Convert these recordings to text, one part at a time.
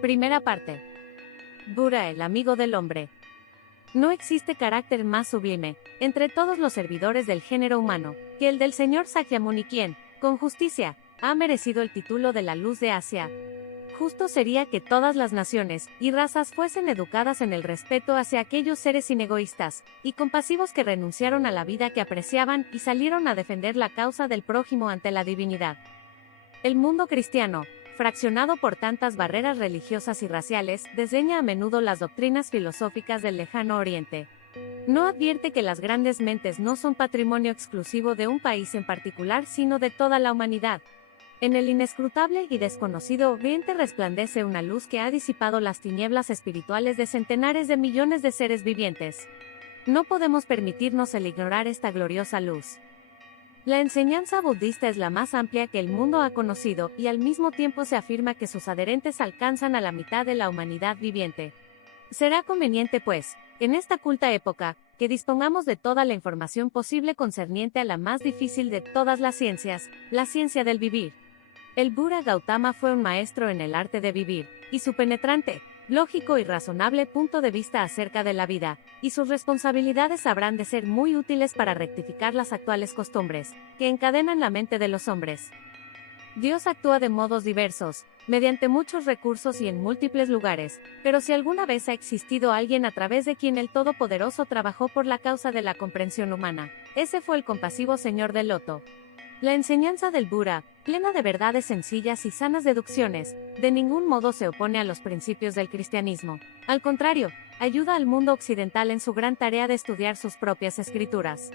Primera parte. Buda, el amigo del hombre. No existe carácter más sublime, entre todos los servidores del género humano, que el del señor Sakyamuni quien, con justicia, ha merecido el título de la luz de Asia. Justo sería que todas las naciones y razas fuesen educadas en el respeto hacia aquellos seres inegoístas y compasivos que renunciaron a la vida que apreciaban y salieron a defender la causa del prójimo ante la divinidad. El mundo cristiano, fraccionado por tantas barreras religiosas y raciales, desdeña a menudo las doctrinas filosóficas del lejano oriente. No advierte que las grandes mentes no son patrimonio exclusivo de un país en particular, sino de toda la humanidad. En el inescrutable y desconocido oriente resplandece una luz que ha disipado las tinieblas espirituales de centenares de millones de seres vivientes. No podemos permitirnos el ignorar esta gloriosa luz. La enseñanza budista es la más amplia que el mundo ha conocido y al mismo tiempo se afirma que sus adherentes alcanzan a la mitad de la humanidad viviente. Será conveniente, pues, en esta culta época, que dispongamos de toda la información posible concerniente a la más difícil de todas las ciencias, la ciencia del vivir. El Buda Gautama fue un maestro en el arte de vivir, y su penetrante, lógico y razonable punto de vista acerca de la vida, y sus responsabilidades habrán de ser muy útiles para rectificar las actuales costumbres, que encadenan la mente de los hombres. Dios actúa de modos diversos, mediante muchos recursos y en múltiples lugares, pero si alguna vez ha existido alguien a través de quien el Todopoderoso trabajó por la causa de la comprensión humana, ese fue el compasivo Señor del Loto. La enseñanza del Buda, plena de verdades sencillas y sanas deducciones, de ningún modo se opone a los principios del cristianismo. Al contrario, ayuda al mundo occidental en su gran tarea de estudiar sus propias escrituras.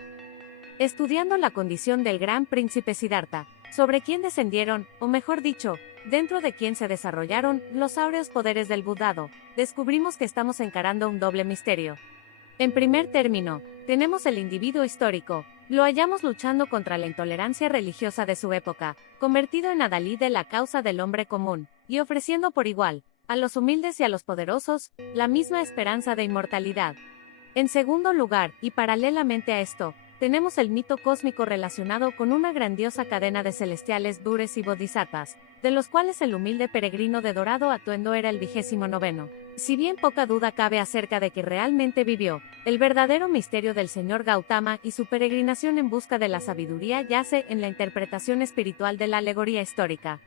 Estudiando la condición del gran príncipe Siddhartha, sobre quien descendieron, o mejor dicho, dentro de quien se desarrollaron los áureos poderes del budado, descubrimos que estamos encarando un doble misterio. En primer término, tenemos el individuo histórico. Lo hallamos luchando contra la intolerancia religiosa de su época, convertido en adalid de la causa del hombre común, y ofreciendo por igual, a los humildes y a los poderosos, la misma esperanza de inmortalidad. En segundo lugar, y paralelamente a esto, tenemos el mito cósmico relacionado con una grandiosa cadena de celestiales dures y bodhisattvas, de los cuales el humilde peregrino de dorado atuendo era el 29º. Si bien poca duda cabe acerca de que realmente vivió, el verdadero misterio del señor Gautama y su peregrinación en busca de la sabiduría yace en la interpretación espiritual de la alegoría histórica.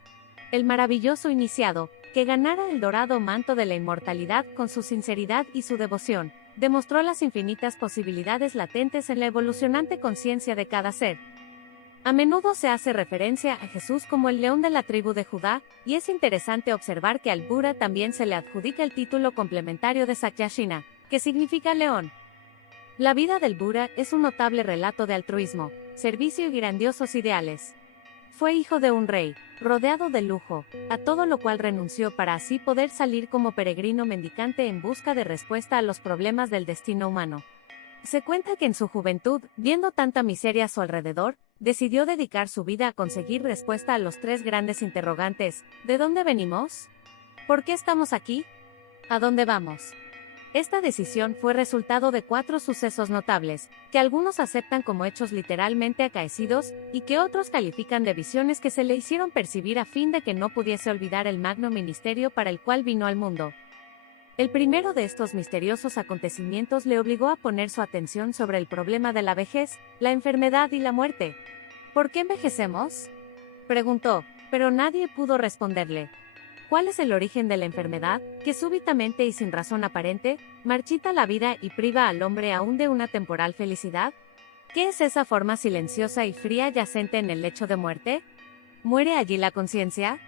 El maravilloso iniciado, que ganara el dorado manto de la inmortalidad con su sinceridad y su devoción, demostró las infinitas posibilidades latentes en la evolucionante conciencia de cada ser. A menudo se hace referencia a Jesús como el león de la tribu de Judá, y es interesante observar que al Buda también se le adjudica el título complementario de Sakyashina, que significa león. La vida del Buda es un notable relato de altruismo, servicio y grandiosos ideales. Fue hijo de un rey, rodeado de lujo, a todo lo cual renunció para así poder salir como peregrino mendicante en busca de respuesta a los problemas del destino humano. Se cuenta que en su juventud, viendo tanta miseria a su alrededor, decidió dedicar su vida a conseguir respuesta a los tres grandes interrogantes: ¿de dónde venimos? ¿Por qué estamos aquí? ¿A dónde vamos? Esta decisión fue resultado de 4 sucesos notables, que algunos aceptan como hechos literalmente acaecidos, y que otros califican de visiones que se le hicieron percibir a fin de que no pudiese olvidar el magno ministerio para el cual vino al mundo. El primero de estos misteriosos acontecimientos le obligó a poner su atención sobre el problema de la vejez, la enfermedad y la muerte. ¿Por qué envejecemos?, preguntó, pero nadie pudo responderle. ¿Cuál es el origen de la enfermedad, que súbitamente y sin razón aparente, marchita la vida y priva al hombre aún de una temporal felicidad? ¿Qué es esa forma silenciosa y fría yacente en el lecho de muerte? ¿Muere allí la conciencia?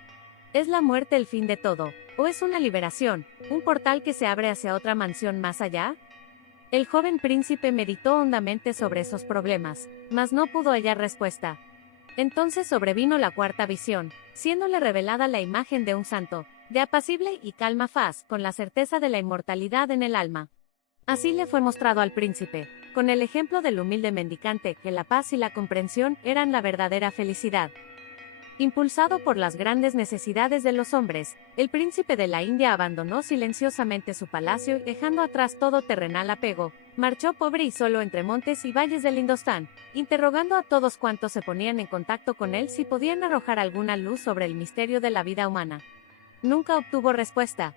¿Es la muerte el fin de todo, o es una liberación, un portal que se abre hacia otra mansión más allá? El joven príncipe meditó hondamente sobre esos problemas, mas no pudo hallar respuesta. Entonces sobrevino la cuarta visión, siéndole revelada la imagen de un santo, de apacible y calma faz, con la certeza de la inmortalidad en el alma. Así le fue mostrado al príncipe, con el ejemplo del humilde mendicante, que la paz y la comprensión eran la verdadera felicidad. Impulsado por las grandes necesidades de los hombres, el príncipe de la India abandonó silenciosamente su palacio y, dejando atrás todo terrenal apego, marchó pobre y solo entre montes y valles del Indostán, interrogando a todos cuantos se ponían en contacto con él si podían arrojar alguna luz sobre el misterio de la vida humana. Nunca obtuvo respuesta.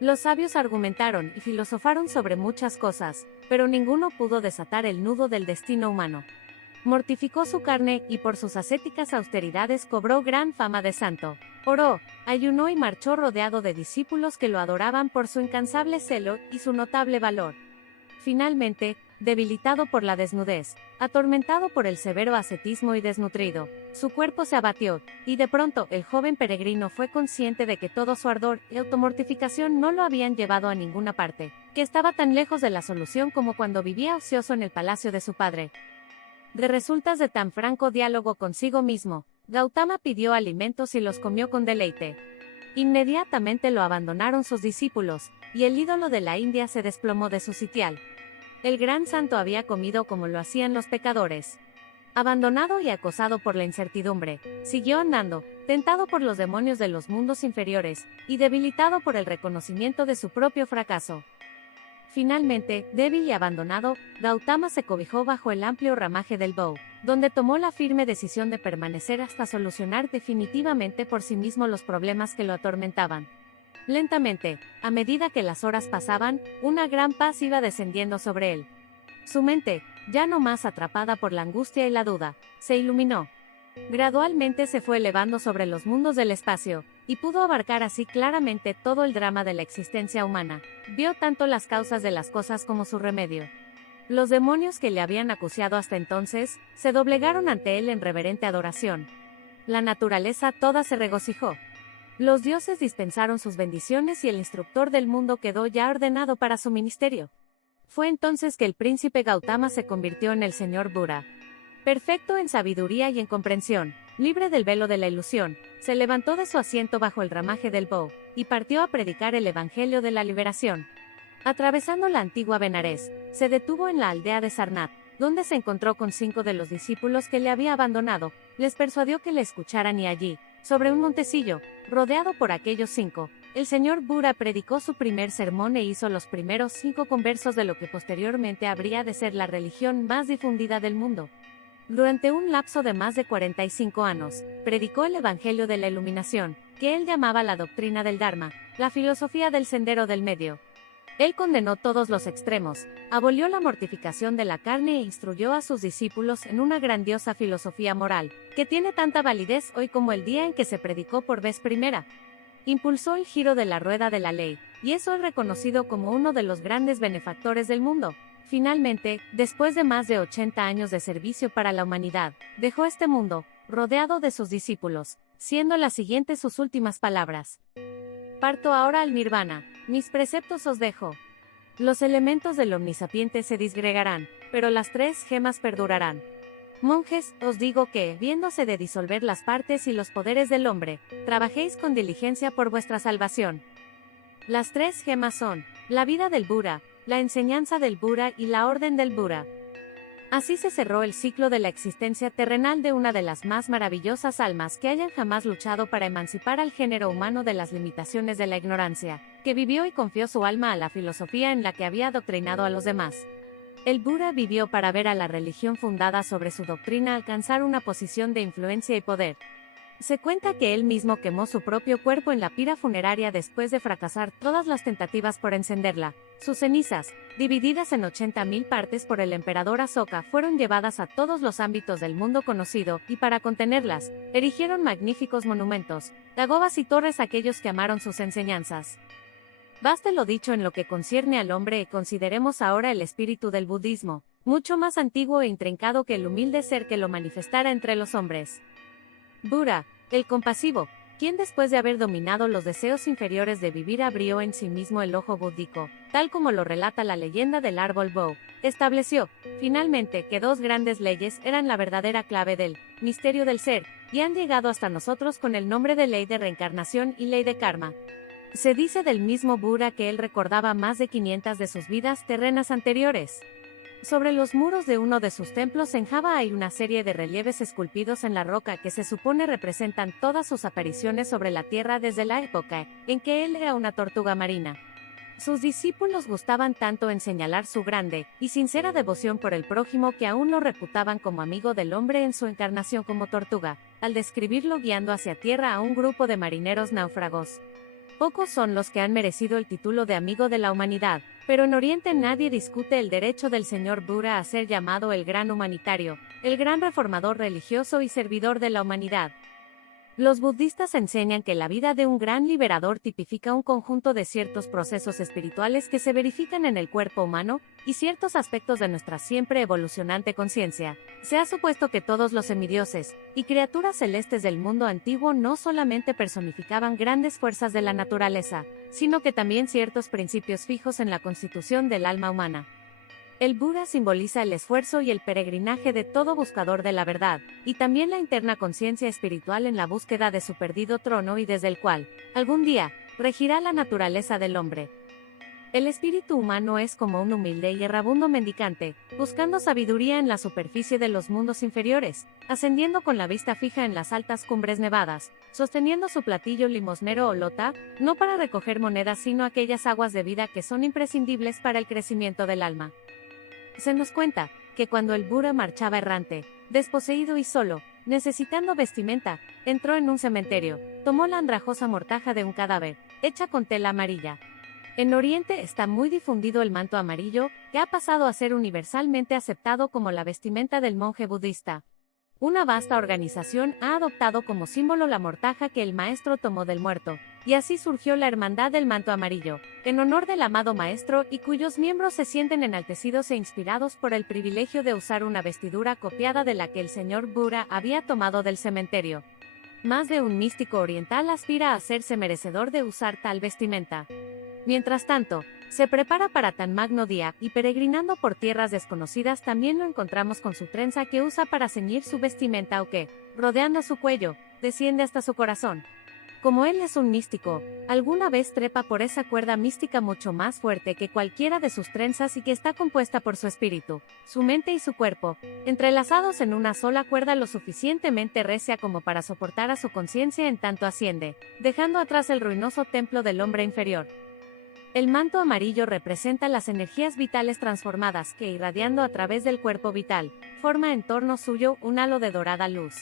Los sabios argumentaron y filosofaron sobre muchas cosas, pero ninguno pudo desatar el nudo del destino humano. Mortificó su carne y por sus ascéticas austeridades cobró gran fama de santo. Oró, ayunó y marchó rodeado de discípulos que lo adoraban por su incansable celo y su notable valor. Finalmente, debilitado por la desnudez, atormentado por el severo ascetismo y desnutrido, su cuerpo se abatió, y de pronto el joven peregrino fue consciente de que todo su ardor y automortificación no lo habían llevado a ninguna parte, que estaba tan lejos de la solución como cuando vivía ocioso en el palacio de su padre. De resultas de tan franco diálogo consigo mismo, Gautama pidió alimentos y los comió con deleite. Inmediatamente lo abandonaron sus discípulos, y el ídolo de la India se desplomó de su sitial. El gran santo había comido como lo hacían los pecadores. Abandonado y acosado por la incertidumbre, siguió andando, tentado por los demonios de los mundos inferiores, y debilitado por el reconocimiento de su propio fracaso. Finalmente, débil y abandonado, Gautama se cobijó bajo el amplio ramaje del Bou, donde tomó la firme decisión de permanecer hasta solucionar definitivamente por sí mismo los problemas que lo atormentaban. Lentamente, a medida que las horas pasaban, una gran paz iba descendiendo sobre él. Su mente, ya no más atrapada por la angustia y la duda, se iluminó. Gradualmente se fue elevando sobre los mundos del espacio, y pudo abarcar así claramente todo el drama de la existencia humana. Vio tanto las causas de las cosas como su remedio. Los demonios que le habían acuciado hasta entonces, se doblegaron ante él en reverente adoración. La naturaleza toda se regocijó. Los dioses dispensaron sus bendiciones y el instructor del mundo quedó ya ordenado para su ministerio. Fue entonces que el príncipe Gautama se convirtió en el señor Buda. Perfecto en sabiduría y en comprensión, libre del velo de la ilusión, se levantó de su asiento bajo el ramaje del Bou, y partió a predicar el evangelio de la liberación. Atravesando la antigua Benarés, se detuvo en la aldea de Sarnath, donde se encontró con 5 de los discípulos que le había abandonado, les persuadió que le escucharan y allí, sobre un montecillo, rodeado por aquellos 5, el señor Buda predicó su primer sermón e hizo los primeros 5 conversos de lo que posteriormente habría de ser la religión más difundida del mundo. Durante un lapso de más de 45 años, predicó el Evangelio de la Iluminación, que él llamaba la doctrina del Dharma, la filosofía del sendero del medio. Él condenó todos los extremos, abolió la mortificación de la carne e instruyó a sus discípulos en una grandiosa filosofía moral, que tiene tanta validez hoy como el día en que se predicó por vez primera. Impulsó el giro de la rueda de la ley, y es hoy reconocido como uno de los grandes benefactores del mundo. Finalmente, después de más de 80 años de servicio para la humanidad, dejó este mundo, rodeado de sus discípulos, siendo las siguientes sus últimas palabras. Parto ahora al nirvana, mis preceptos os dejo. Los elementos del omnisapiente se disgregarán, pero las 3 gemas perdurarán. Monjes, os digo que, viéndose de disolver las partes y los poderes del hombre, trabajéis con diligencia por vuestra salvación. Las 3 gemas son, la vida del Buda, la enseñanza del Buda y la orden del Buda. Así se cerró el ciclo de la existencia terrenal de una de las más maravillosas almas que hayan jamás luchado para emancipar al género humano de las limitaciones de la ignorancia, que vivió y confió su alma a la filosofía en la que había adoctrinado a los demás. El Buda vivió para ver a la religión fundada sobre su doctrina alcanzar una posición de influencia y poder. Se cuenta que él mismo quemó su propio cuerpo en la pira funeraria después de fracasar todas las tentativas por encenderla. Sus cenizas, divididas en 80.000 partes por el emperador Asoka, fueron llevadas a todos los ámbitos del mundo conocido, y para contenerlas, erigieron magníficos monumentos, dagobas y torres a aquellos que amaron sus enseñanzas. Baste lo dicho en lo que concierne al hombre y consideremos ahora el espíritu del budismo, mucho más antiguo e intrincado que el humilde ser que lo manifestara entre los hombres. Buda, el compasivo, quien después de haber dominado los deseos inferiores de vivir abrió en sí mismo el ojo búdico, tal como lo relata la leyenda del árbol Bou, estableció, finalmente, que 2 grandes leyes eran la verdadera clave del misterio del ser, y han llegado hasta nosotros con el nombre de ley de reencarnación y ley de karma. Se dice del mismo Buda que él recordaba más de 500 de sus vidas terrenas anteriores. Sobre los muros de uno de sus templos en Java hay una serie de relieves esculpidos en la roca que se supone representan todas sus apariciones sobre la tierra desde la época en que él era una tortuga marina. Sus discípulos gustaban tanto en señalar su grande y sincera devoción por el prójimo que aún lo reputaban como amigo del hombre en su encarnación como tortuga, al describirlo guiando hacia tierra a un grupo de marineros náufragos. Pocos son los que han merecido el título de amigo de la humanidad, pero en Oriente nadie discute el derecho del señor Buda a ser llamado el gran humanitario, el gran reformador religioso y servidor de la humanidad. Los budistas enseñan que la vida de un gran liberador tipifica un conjunto de ciertos procesos espirituales que se verifican en el cuerpo humano, y ciertos aspectos de nuestra siempre evolucionante conciencia. Se ha supuesto que todos los semidioses y criaturas celestes del mundo antiguo no solamente personificaban grandes fuerzas de la naturaleza, sino que también ciertos principios fijos en la constitución del alma humana. El Buda simboliza el esfuerzo y el peregrinaje de todo buscador de la verdad, y también la interna conciencia espiritual en la búsqueda de su perdido trono y desde el cual, algún día, regirá la naturaleza del hombre. El espíritu humano es como un humilde y errabundo mendicante, buscando sabiduría en la superficie de los mundos inferiores, ascendiendo con la vista fija en las altas cumbres nevadas, sosteniendo su platillo limosnero o lota, no para recoger monedas sino aquellas aguas de vida que son imprescindibles para el crecimiento del alma. Se nos cuenta que cuando el Buda marchaba errante, desposeído y solo, necesitando vestimenta, entró en un cementerio, tomó la andrajosa mortaja de un cadáver, hecha con tela amarilla. En Oriente está muy difundido el manto amarillo, que ha pasado a ser universalmente aceptado como la vestimenta del monje budista. Una vasta organización ha adoptado como símbolo la mortaja que el maestro tomó del muerto, y así surgió la Hermandad del Manto Amarillo, en honor del amado maestro y cuyos miembros se sienten enaltecidos e inspirados por el privilegio de usar una vestidura copiada de la que el señor Buda había tomado del cementerio. Más de un místico oriental aspira a hacerse merecedor de usar tal vestimenta. Mientras tanto, se prepara para tan magno día, y peregrinando por tierras desconocidas también lo encontramos con su trenza que usa para ceñir su vestimenta o que, rodeando su cuello, desciende hasta su corazón. Como él es un místico, alguna vez trepa por esa cuerda mística mucho más fuerte que cualquiera de sus trenzas y que está compuesta por su espíritu, su mente y su cuerpo, entrelazados en una sola cuerda lo suficientemente recia como para soportar a su conciencia en tanto asciende, dejando atrás el ruinoso templo del hombre inferior. El manto amarillo representa las energías vitales transformadas que, irradiando a través del cuerpo vital, forma en torno suyo un halo de dorada luz.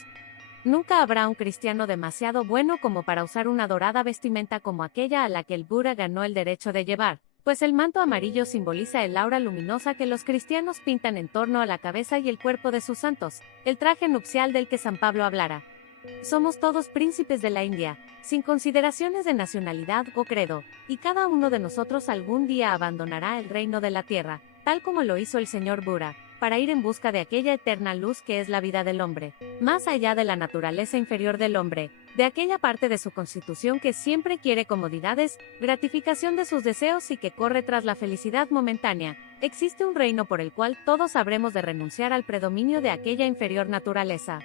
Nunca habrá un cristiano demasiado bueno como para usar una dorada vestimenta como aquella a la que el Buda ganó el derecho de llevar, pues el manto amarillo simboliza el aura luminosa que los cristianos pintan en torno a la cabeza y el cuerpo de sus santos, el traje nupcial del que San Pablo hablara. Somos todos príncipes de la India, sin consideraciones de nacionalidad o credo, y cada uno de nosotros algún día abandonará el reino de la tierra, tal como lo hizo el señor Buda, para ir en busca de aquella eterna luz que es la vida del hombre, más allá de la naturaleza inferior del hombre, de aquella parte de su constitución que siempre quiere comodidades, gratificación de sus deseos y que corre tras la felicidad momentánea. Existe un reino por el cual todos habremos de renunciar al predominio de aquella inferior naturaleza.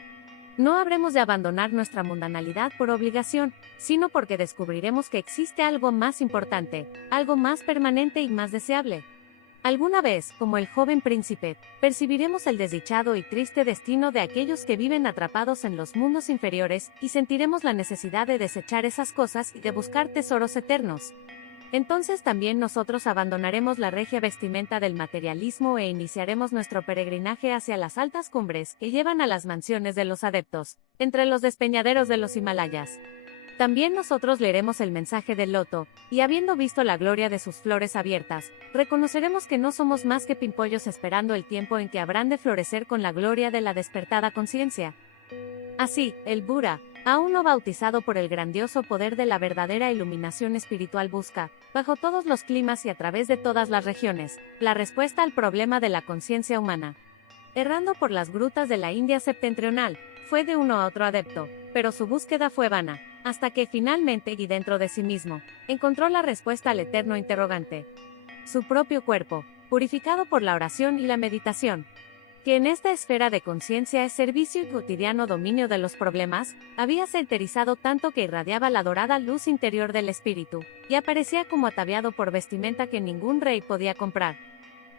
No habremos de abandonar nuestra mundanalidad por obligación, sino porque descubriremos que existe algo más importante, algo más permanente y más deseable. Alguna vez, como el joven príncipe, percibiremos el desdichado y triste destino de aquellos que viven atrapados en los mundos inferiores, y sentiremos la necesidad de desechar esas cosas y de buscar tesoros eternos. Entonces también nosotros abandonaremos la regia vestimenta del materialismo e iniciaremos nuestro peregrinaje hacia las altas cumbres que llevan a las mansiones de los adeptos, entre los despeñaderos de los Himalayas. También nosotros leeremos el mensaje del loto, y habiendo visto la gloria de sus flores abiertas, reconoceremos que no somos más que pimpollos esperando el tiempo en que habrán de florecer con la gloria de la despertada conciencia. Así, el Buda, aún no bautizado por el grandioso poder de la verdadera iluminación espiritual, busca, bajo todos los climas y a través de todas las regiones, la respuesta al problema de la conciencia humana. Errando por las grutas de la India septentrional, fue de uno a otro adepto, pero su búsqueda fue vana, hasta que finalmente, y dentro de sí mismo, encontró la respuesta al eterno interrogante. Su propio cuerpo, purificado por la oración y la meditación, que en esta esfera de conciencia es servicio y cotidiano dominio de los problemas, habíase enterizado tanto que irradiaba la dorada luz interior del espíritu, y aparecía como ataviado por vestimenta que ningún rey podía comprar.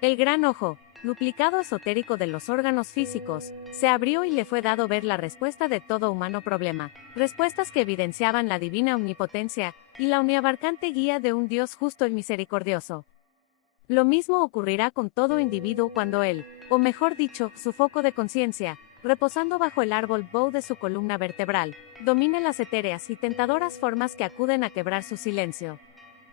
El gran ojo, duplicado esotérico de los órganos físicos, se abrió y le fue dado ver la respuesta de todo humano problema, respuestas que evidenciaban la divina omnipotencia, y la omniabarcante guía de un Dios justo y misericordioso. Lo mismo ocurrirá con todo individuo cuando él, o mejor dicho, su foco de conciencia, reposando bajo el árbol bow de su columna vertebral, domine las etéreas y tentadoras formas que acuden a quebrar su silencio.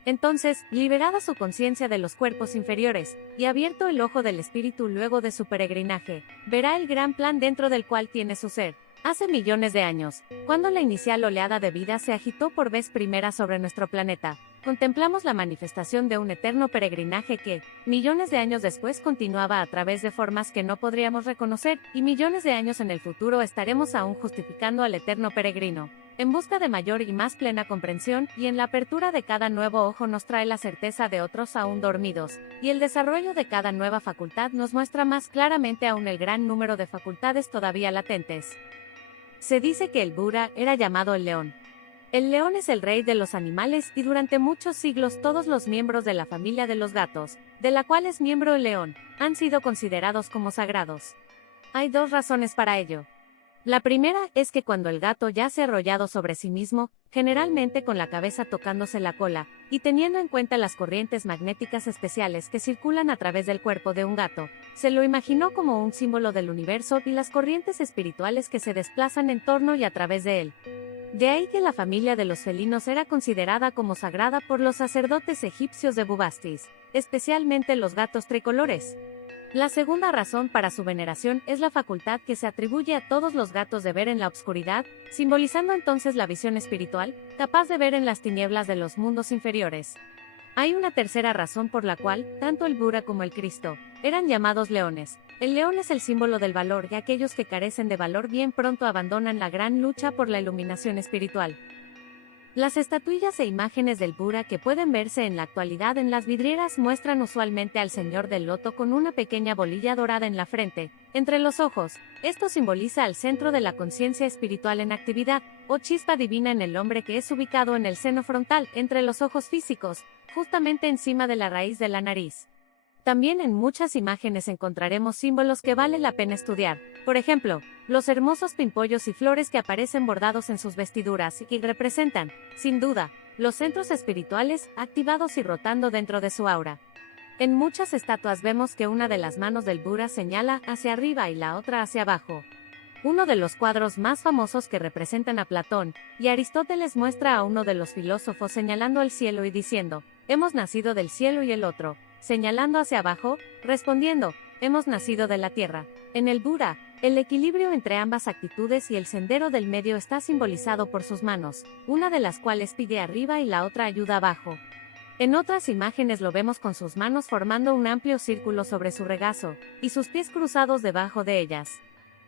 Entonces, liberada su conciencia de los cuerpos inferiores, y abierto el ojo del espíritu luego de su peregrinaje, verá el gran plan dentro del cual tiene su ser. Hace millones de años, cuando la inicial oleada de vida se agitó por vez primera sobre nuestro planeta, contemplamos la manifestación de un eterno peregrinaje que, millones de años después, continuaba a través de formas que no podríamos reconocer, y millones de años en el futuro estaremos aún justificando al eterno peregrino. En busca de mayor y más plena comprensión, y en la apertura de cada nuevo ojo nos trae la certeza de otros aún dormidos, y el desarrollo de cada nueva facultad nos muestra más claramente aún el gran número de facultades todavía latentes. Se dice que el Buda era llamado el león. El león es el rey de los animales y durante muchos siglos todos los miembros de la familia de los gatos, de la cual es miembro el león, han sido considerados como sagrados. Hay dos razones para ello. La primera es que cuando el gato yace arrollado sobre sí mismo, generalmente con la cabeza tocándose la cola, y teniendo en cuenta las corrientes magnéticas especiales que circulan a través del cuerpo de un gato, se lo imaginó como un símbolo del universo y las corrientes espirituales que se desplazan en torno y a través de él. De ahí que la familia de los felinos era considerada como sagrada por los sacerdotes egipcios de Bubastis, especialmente los gatos tricolores. La segunda razón para su veneración es la facultad que se atribuye a todos los gatos de ver en la oscuridad, simbolizando entonces la visión espiritual, capaz de ver en las tinieblas de los mundos inferiores. Hay una tercera razón por la cual, tanto el Buda como el Cristo, eran llamados leones. El león es el símbolo del valor y aquellos que carecen de valor bien pronto abandonan la gran lucha por la iluminación espiritual. Las estatuillas e imágenes del Buda que pueden verse en la actualidad en las vidrieras muestran usualmente al Señor del Loto con una pequeña bolilla dorada en la frente, entre los ojos. Esto simboliza al centro de la conciencia espiritual en actividad, o chispa divina en el hombre que es ubicado en el seno frontal, entre los ojos físicos, justamente encima de la raíz de la nariz. También en muchas imágenes encontraremos símbolos que vale la pena estudiar, por ejemplo, los hermosos pimpollos y flores que aparecen bordados en sus vestiduras y que representan, sin duda, los centros espirituales activados y rotando dentro de su aura. En muchas estatuas vemos que una de las manos del Buda señala hacia arriba y la otra hacia abajo. Uno de los cuadros más famosos que representan a Platón y Aristóteles muestra a uno de los filósofos señalando al cielo y diciendo, hemos nacido del cielo, y el otro, señalando hacia abajo, respondiendo, hemos nacido de la tierra. En el Buda, el equilibrio entre ambas actitudes y el sendero del medio está simbolizado por sus manos, una de las cuales pide arriba y la otra ayuda abajo. En otras imágenes lo vemos con sus manos formando un amplio círculo sobre su regazo, y sus pies cruzados debajo de ellas.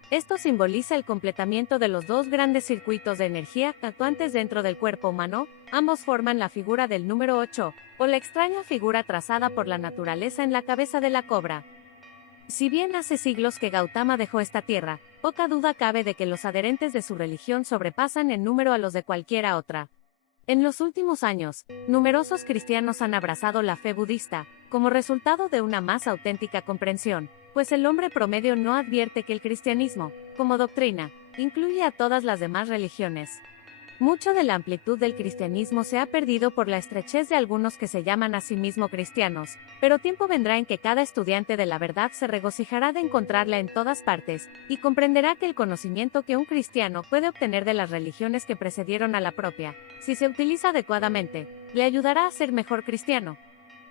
Esto simboliza el completamiento de los dos grandes circuitos de energía actuantes dentro del cuerpo humano. Ambos forman la figura del número 8, o la extraña figura trazada por la naturaleza en la cabeza de la cobra. Si bien hace siglos que Gautama dejó esta tierra, poca duda cabe de que los adherentes de su religión sobrepasan en número a los de cualquiera otra. En los últimos años, numerosos cristianos han abrazado la fe budista, como resultado de una más auténtica comprensión, pues el hombre promedio no advierte que el cristianismo, como doctrina, incluye a todas las demás religiones. Mucho de la amplitud del cristianismo se ha perdido por la estrechez de algunos que se llaman a sí mismos cristianos, pero tiempo vendrá en que cada estudiante de la verdad se regocijará de encontrarla en todas partes, y comprenderá que el conocimiento que un cristiano puede obtener de las religiones que precedieron a la propia, si se utiliza adecuadamente, le ayudará a ser mejor cristiano.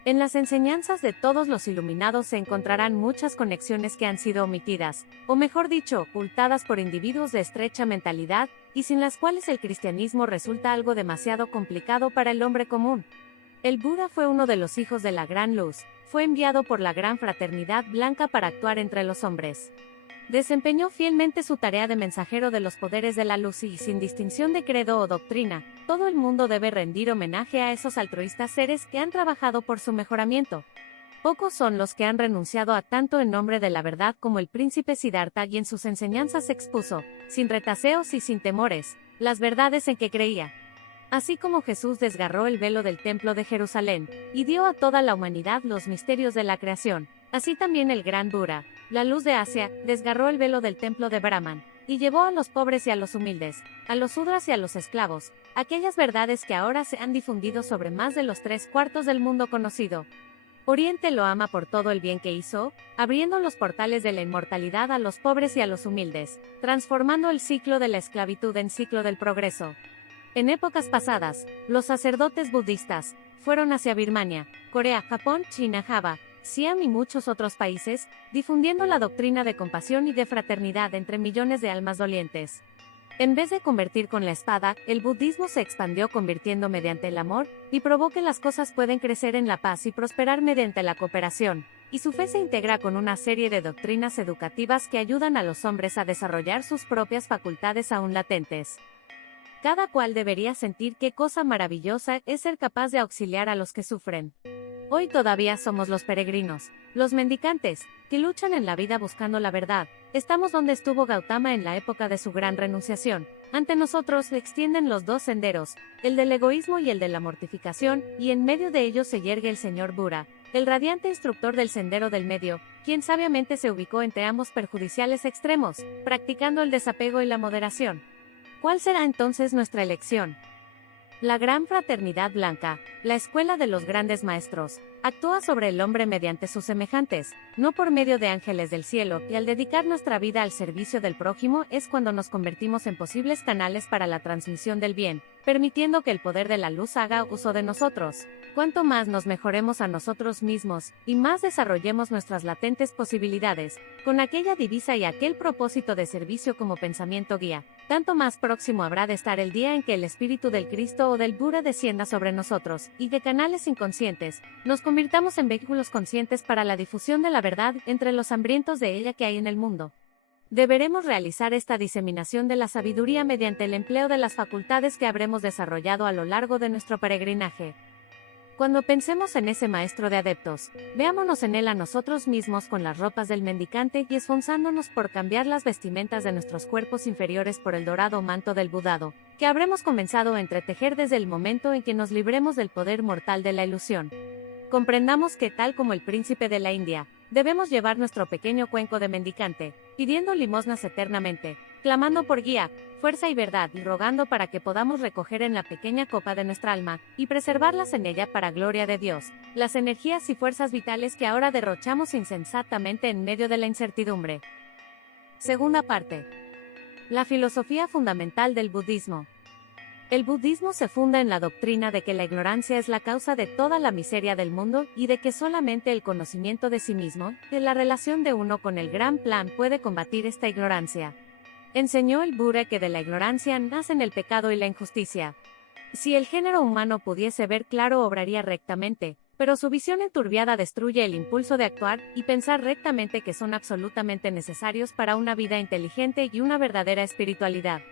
En las enseñanzas de todos los iluminados se encontrarán muchas conexiones que han sido omitidas, o mejor dicho, ocultadas por individuos de estrecha mentalidad, y sin las cuales el cristianismo resulta algo demasiado complicado para el hombre común. El Buda fue uno de los hijos de la Gran Luz, fue enviado por la Gran Fraternidad Blanca para actuar entre los hombres. Desempeñó fielmente su tarea de mensajero de los poderes de la luz y, sin distinción de credo o doctrina, todo el mundo debe rendir homenaje a esos altruistas seres que han trabajado por su mejoramiento. Pocos son los que han renunciado a tanto en nombre de la verdad como el príncipe Siddhartha, y en sus enseñanzas expuso, sin retaseos y sin temores, las verdades en que creía. Así como Jesús desgarró el velo del templo de Jerusalén, y dio a toda la humanidad los misterios de la creación, así también el gran Buda, la luz de Asia, desgarró el velo del templo de Brahman, y llevó a los pobres y a los humildes, a los Sudras y a los esclavos, aquellas verdades que ahora se han difundido sobre más de los 3/4 del mundo conocido. Oriente lo ama por todo el bien que hizo, abriendo los portales de la inmortalidad a los pobres y a los humildes, transformando el ciclo de la esclavitud en ciclo del progreso. En épocas pasadas, los sacerdotes budistas fueron hacia Birmania, Corea, Japón, China, Java, Siam y muchos otros países, difundiendo la doctrina de compasión y de fraternidad entre millones de almas dolientes. En vez de convertir con la espada, el budismo se expandió convirtiendo mediante el amor, y probó que las cosas pueden crecer en la paz y prosperar mediante la cooperación, y su fe se integra con una serie de doctrinas educativas que ayudan a los hombres a desarrollar sus propias facultades aún latentes. Cada cual debería sentir qué cosa maravillosa es ser capaz de auxiliar a los que sufren. Hoy todavía somos los peregrinos, los mendicantes, que luchan en la vida buscando la verdad. Estamos donde estuvo Gautama en la época de su gran renunciación. Ante nosotros se extienden los dos senderos, el del egoísmo y el de la mortificación, y en medio de ellos se yergue el señor Buda, el radiante instructor del sendero del medio, quien sabiamente se ubicó entre ambos perjudiciales extremos, practicando el desapego y la moderación. ¿Cuál será entonces nuestra elección? La Gran Fraternidad Blanca, la escuela de los grandes maestros, actúa sobre el hombre mediante sus semejantes, no por medio de ángeles del cielo, y al dedicar nuestra vida al servicio del prójimo es cuando nos convertimos en posibles canales para la transmisión del bien, permitiendo que el poder de la luz haga uso de nosotros. Cuanto más nos mejoremos a nosotros mismos, y más desarrollemos nuestras latentes posibilidades, con aquella divisa y aquel propósito de servicio como pensamiento guía, tanto más próximo habrá de estar el día en que el Espíritu del Cristo o del Buda descienda sobre nosotros, y de canales inconscientes, nos convirtamos en vehículos conscientes para la difusión de la verdad entre los hambrientos de ella que hay en el mundo. Deberemos realizar esta diseminación de la sabiduría mediante el empleo de las facultades que habremos desarrollado a lo largo de nuestro peregrinaje. Cuando pensemos en ese maestro de adeptos, veámonos en él a nosotros mismos con las ropas del mendicante y esforzándonos por cambiar las vestimentas de nuestros cuerpos inferiores por el dorado manto del budado, que habremos comenzado a entretejer desde el momento en que nos libremos del poder mortal de la ilusión. Comprendamos que, tal como el príncipe de la India, debemos llevar nuestro pequeño cuenco de mendicante, pidiendo limosnas eternamente, clamando por guía, fuerza y verdad y rogando para que podamos recoger en la pequeña copa de nuestra alma, y preservarlas en ella para gloria de Dios, las energías y fuerzas vitales que ahora derrochamos insensatamente en medio de la incertidumbre. Segunda parte. La filosofía fundamental del budismo. El budismo se funda en la doctrina de que la ignorancia es la causa de toda la miseria del mundo y de que solamente el conocimiento de sí mismo, de la relación de uno con el gran plan puede combatir esta ignorancia. Enseñó el Buda que de la ignorancia nacen el pecado y la injusticia. Si el género humano pudiese ver claro obraría rectamente, pero su visión enturbiada destruye el impulso de actuar y pensar rectamente que son absolutamente necesarios para una vida inteligente y una verdadera espiritualidad.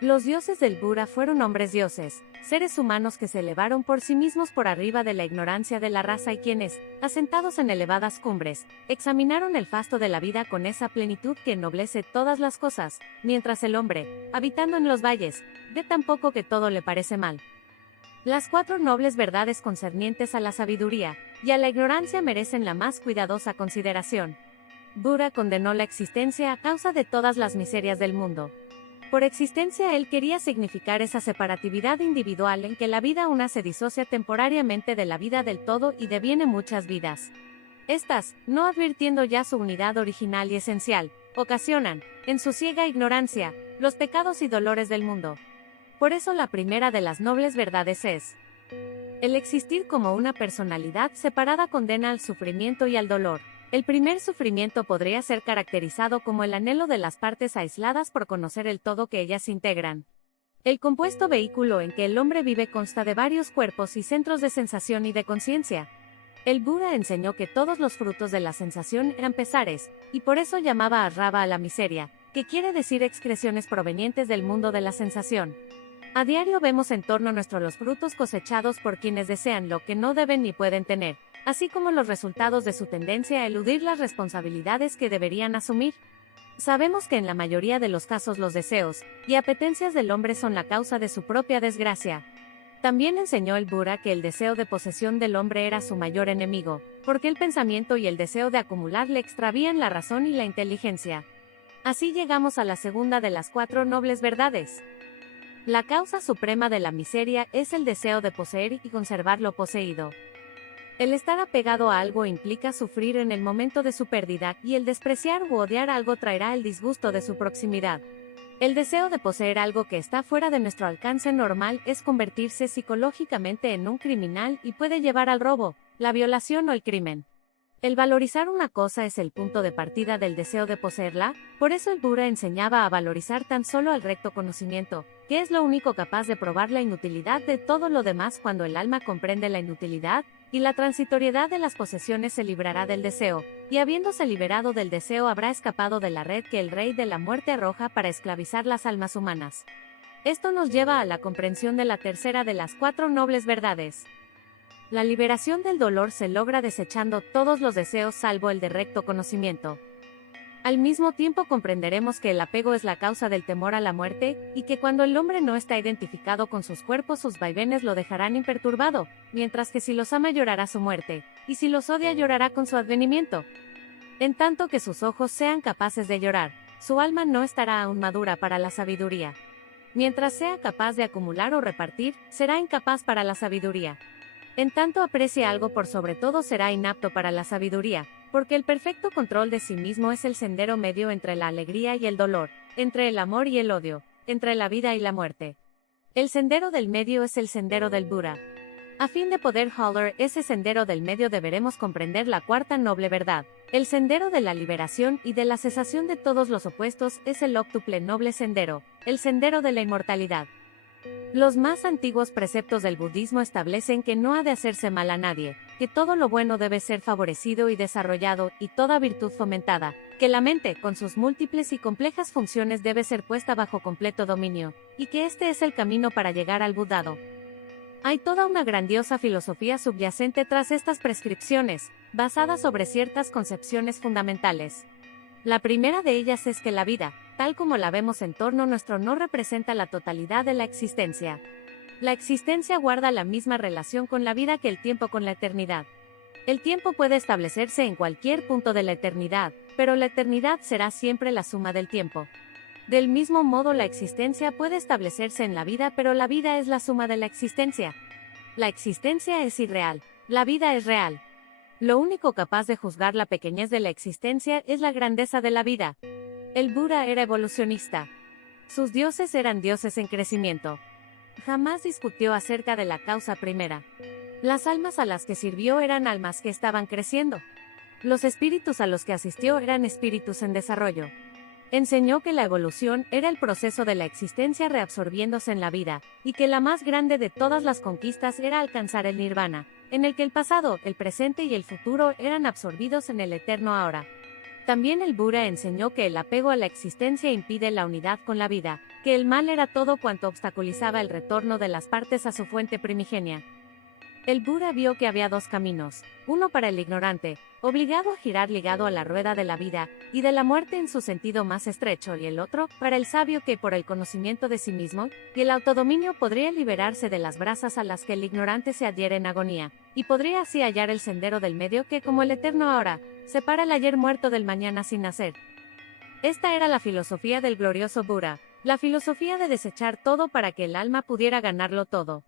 Los dioses del Buda fueron hombres dioses, seres humanos que se elevaron por sí mismos por arriba de la ignorancia de la raza y quienes, asentados en elevadas cumbres, examinaron el fasto de la vida con esa plenitud que ennoblece todas las cosas, mientras el hombre, habitando en los valles, ve tan poco que todo le parece mal. Las 4 nobles verdades concernientes a la sabiduría y a la ignorancia merecen la más cuidadosa consideración. Buda condenó la existencia a causa de todas las miserias del mundo. Por existencia él quería significar esa separatividad individual en que la vida una se disocia temporariamente de la vida del todo y deviene muchas vidas. Estas, no advirtiendo ya su unidad original y esencial, ocasionan, en su ciega ignorancia, los pecados y dolores del mundo. Por eso la primera de las nobles verdades es: el existir como una personalidad separada condena al sufrimiento y al dolor. El primer sufrimiento podría ser caracterizado como el anhelo de las partes aisladas por conocer el todo que ellas integran. El compuesto vehículo en que el hombre vive consta de varios cuerpos y centros de sensación y de conciencia. El Buda enseñó que todos los frutos de la sensación eran pesares, y por eso llamaba a Raba a la miseria, que quiere decir excreciones provenientes del mundo de la sensación. A diario vemos en torno nuestro los frutos cosechados por quienes desean lo que no deben ni pueden tener, así como los resultados de su tendencia a eludir las responsabilidades que deberían asumir. Sabemos que en la mayoría de los casos los deseos y apetencias del hombre son la causa de su propia desgracia. También enseñó el Buda que el deseo de posesión del hombre era su mayor enemigo, porque el pensamiento y el deseo de acumular le extravían la razón y la inteligencia. Así llegamos a la segunda de las 4 nobles verdades. La causa suprema de la miseria es el deseo de poseer y conservar lo poseído. El estar apegado a algo implica sufrir en el momento de su pérdida, y el despreciar u odiar algo traerá el disgusto de su proximidad. El deseo de poseer algo que está fuera de nuestro alcance normal es convertirse psicológicamente en un criminal y puede llevar al robo, la violación o el crimen. El valorizar una cosa es el punto de partida del deseo de poseerla, por eso el Buda enseñaba a valorizar tan solo al recto conocimiento, que es lo único capaz de probar la inutilidad de todo lo demás. Cuando el alma comprende la inutilidad y la transitoriedad de las posesiones, se librará del deseo, y habiéndose liberado del deseo habrá escapado de la red que el Rey de la Muerte arroja para esclavizar las almas humanas. Esto nos lleva a la comprensión de la tercera de las 4 nobles verdades. La liberación del dolor se logra desechando todos los deseos salvo el de recto conocimiento. Al mismo tiempo comprenderemos que el apego es la causa del temor a la muerte, y que cuando el hombre no está identificado con sus cuerpos, sus vaivenes lo dejarán imperturbado, mientras que si los ama llorará su muerte, y si los odia llorará con su advenimiento. En tanto que sus ojos sean capaces de llorar, su alma no estará aún madura para la sabiduría. Mientras sea capaz de acumular o repartir, será incapaz para la sabiduría. En tanto aprecie algo por sobre todo, será inapto para la sabiduría, porque el perfecto control de sí mismo es el sendero medio entre la alegría y el dolor, entre el amor y el odio, entre la vida y la muerte. El sendero del medio es el sendero del Buda. A fin de poder hallar ese sendero del medio deberemos comprender la cuarta noble verdad. El sendero de la liberación y de la cesación de todos los opuestos es el octuple noble sendero, el sendero de la inmortalidad. Los más antiguos preceptos del budismo establecen que no ha de hacerse mal a nadie, que todo lo bueno debe ser favorecido y desarrollado, y toda virtud fomentada, que la mente, con sus múltiples y complejas funciones, debe ser puesta bajo completo dominio, y que este es el camino para llegar al Buddhado. Hay toda una grandiosa filosofía subyacente tras estas prescripciones, basada sobre ciertas concepciones fundamentales. La primera de ellas es que la vida, tal como la vemos en torno nuestro, no representa la totalidad de la existencia. La existencia guarda la misma relación con la vida que el tiempo con la eternidad. El tiempo puede establecerse en cualquier punto de la eternidad, pero la eternidad será siempre la suma del tiempo. Del mismo modo, la existencia puede establecerse en la vida, pero la vida es la suma de la existencia. La existencia es irreal, la vida es real. Lo único capaz de juzgar la pequeñez de la existencia es la grandeza de la vida. El Buda era evolucionista. Sus dioses eran dioses en crecimiento. Jamás discutió acerca de la causa primera. Las almas a las que sirvió eran almas que estaban creciendo. Los espíritus a los que asistió eran espíritus en desarrollo. Enseñó que la evolución era el proceso de la existencia reabsorbiéndose en la vida, y que la más grande de todas las conquistas era alcanzar el nirvana, en el que el pasado, el presente y el futuro eran absorbidos en el eterno ahora. También el Buda enseñó que el apego a la existencia impide la unidad con la vida, que el mal era todo cuanto obstaculizaba el retorno de las partes a su fuente primigenia. El Buda vio que había 2 caminos, uno para el ignorante, obligado a girar ligado a la rueda de la vida y de la muerte en su sentido más estrecho, y el otro, para el sabio, que por el conocimiento de sí mismo y el autodominio podría liberarse de las brasas a las que el ignorante se adhiere en agonía, y podría así hallar el sendero del medio que, como el eterno ahora, separa el ayer muerto del mañana sin nacer. Esta era la filosofía del glorioso Buda, la filosofía de desechar todo para que el alma pudiera ganarlo todo.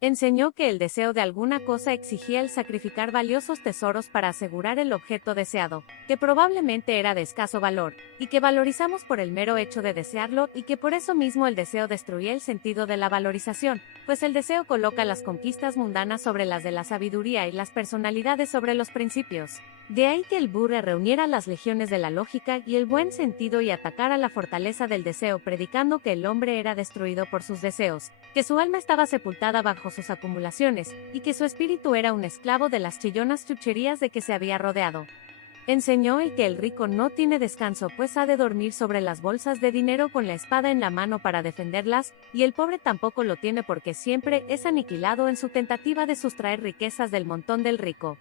Enseñó que el deseo de alguna cosa exigía el sacrificar valiosos tesoros para asegurar el objeto deseado, que probablemente era de escaso valor, y que valorizamos por el mero hecho de desearlo, y que por eso mismo el deseo destruía el sentido de la valorización, pues el deseo coloca las conquistas mundanas sobre las de la sabiduría y las personalidades sobre los principios. De ahí que el Buda reuniera las legiones de la lógica y el buen sentido y atacara la fortaleza del deseo, predicando que el hombre era destruido por sus deseos, que su alma estaba sepultada bajo sus acumulaciones, y que su espíritu era un esclavo de las chillonas chucherías de que se había rodeado. Enseñó y que el rico no tiene descanso, pues ha de dormir sobre las bolsas de dinero con la espada en la mano para defenderlas, y el pobre tampoco lo tiene, porque siempre es aniquilado en su tentativa de sustraer riquezas del montón del rico.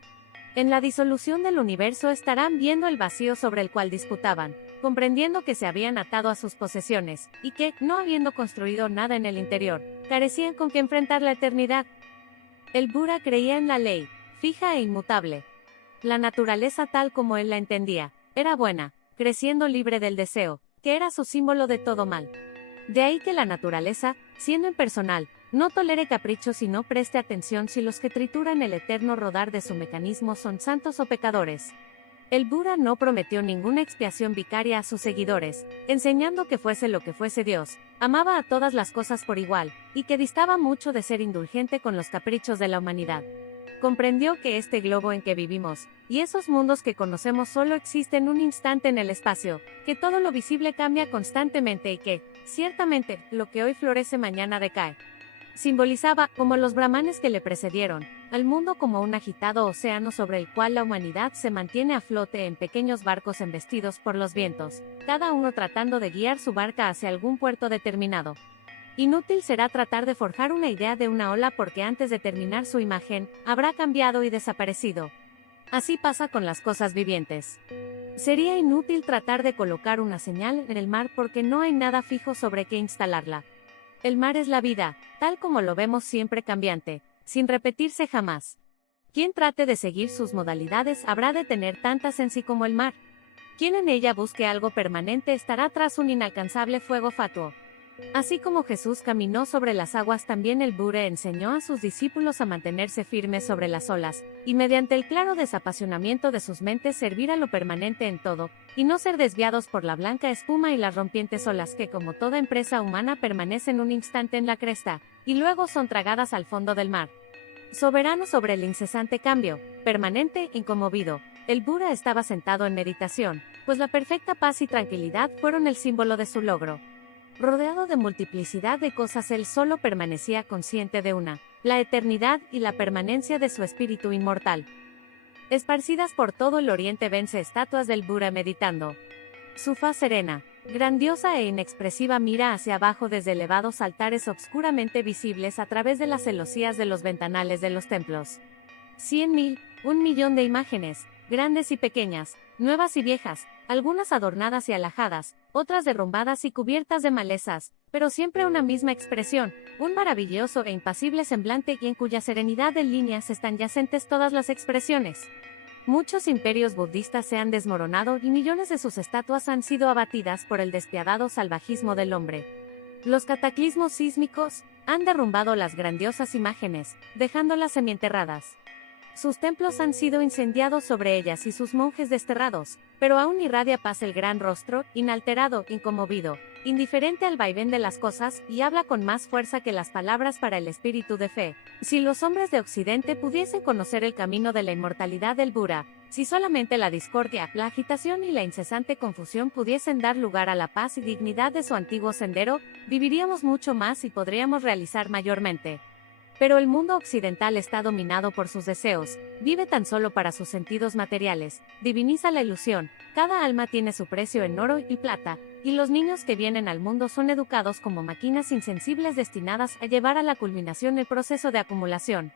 En la disolución del universo estarán viendo el vacío sobre el cual disputaban, comprendiendo que se habían atado a sus posesiones, y que, no habiendo construido nada en el interior, carecían con qué enfrentar la eternidad. El Buda creía en la ley, fija e inmutable. La naturaleza tal como él la entendía, era buena, creciendo libre del deseo, que era su símbolo de todo mal. De ahí que la naturaleza, siendo impersonal, No tolere caprichos y no preste atención si los que trituran el eterno rodar de su mecanismo son santos o pecadores. El Buda no prometió ninguna expiación vicaria a sus seguidores, enseñando que fuese lo que fuese Dios, amaba a todas las cosas por igual, y que distaba mucho de ser indulgente con los caprichos de la humanidad. Comprendió que este globo en que vivimos, y esos mundos que conocemos solo existen un instante en el espacio, que todo lo visible cambia constantemente y que, ciertamente, lo que hoy florece mañana decae. Simbolizaba, como los brahmanes que le precedieron, al mundo como un agitado océano sobre el cual la humanidad se mantiene a flote en pequeños barcos embestidos por los vientos, cada uno tratando de guiar su barca hacia algún puerto determinado. Inútil será tratar de forjar una idea de una ola porque antes de terminar su imagen, habrá cambiado y desaparecido. Así pasa con las cosas vivientes. Sería inútil tratar de colocar una señal en el mar porque no hay nada fijo sobre qué instalarla. El mar es la vida, tal como lo vemos siempre cambiante, sin repetirse jamás. Quien trate de seguir sus modalidades habrá de tener tantas en sí como el mar. Quien en ella busque algo permanente estará tras un inalcanzable fuego fatuo. Así como Jesús caminó sobre las aguas, también el Buda enseñó a sus discípulos a mantenerse firmes sobre las olas, y mediante el claro desapasionamiento de sus mentes servir a lo permanente en todo, y no ser desviados por la blanca espuma y las rompientes olas que, como toda empresa humana, permanecen un instante en la cresta, y luego son tragadas al fondo del mar. Soberano sobre el incesante cambio, permanente, inconmovido, el Buda estaba sentado en meditación, pues la perfecta paz y tranquilidad fueron el símbolo de su logro. Rodeado de multiplicidad de cosas, él solo permanecía consciente de una, la eternidad y la permanencia de su espíritu inmortal. Esparcidas por todo el oriente vense estatuas del Buda meditando. Su faz serena, grandiosa e inexpresiva mira hacia abajo desde elevados altares obscuramente visibles a través de las celosías de los ventanales de los templos. 100.000, 1.000.000 de imágenes, grandes y pequeñas, nuevas y viejas, algunas adornadas y alajadas, otras derrumbadas y cubiertas de malezas, pero siempre una misma expresión, un maravilloso e impasible semblante y en cuya serenidad de líneas están yacentes todas las expresiones. Muchos imperios budistas se han desmoronado y millones de sus estatuas han sido abatidas por el despiadado salvajismo del hombre. Los cataclismos sísmicos han derrumbado las grandiosas imágenes, dejándolas semienterradas. Sus templos han sido incendiados sobre ellas y sus monjes desterrados, pero aún irradia paz el gran rostro, inalterado, inconmovido, indiferente al vaivén de las cosas, y habla con más fuerza que las palabras para el espíritu de fe. Si los hombres de Occidente pudiesen conocer el camino de la inmortalidad del Buda, si solamente la discordia, la agitación y la incesante confusión pudiesen dar lugar a la paz y dignidad de su antiguo sendero, viviríamos mucho más y podríamos realizar mayormente. Pero el mundo occidental está dominado por sus deseos, vive tan solo para sus sentidos materiales, diviniza la ilusión, cada alma tiene su precio en oro y plata, y los niños que vienen al mundo son educados como máquinas insensibles destinadas a llevar a la culminación el proceso de acumulación.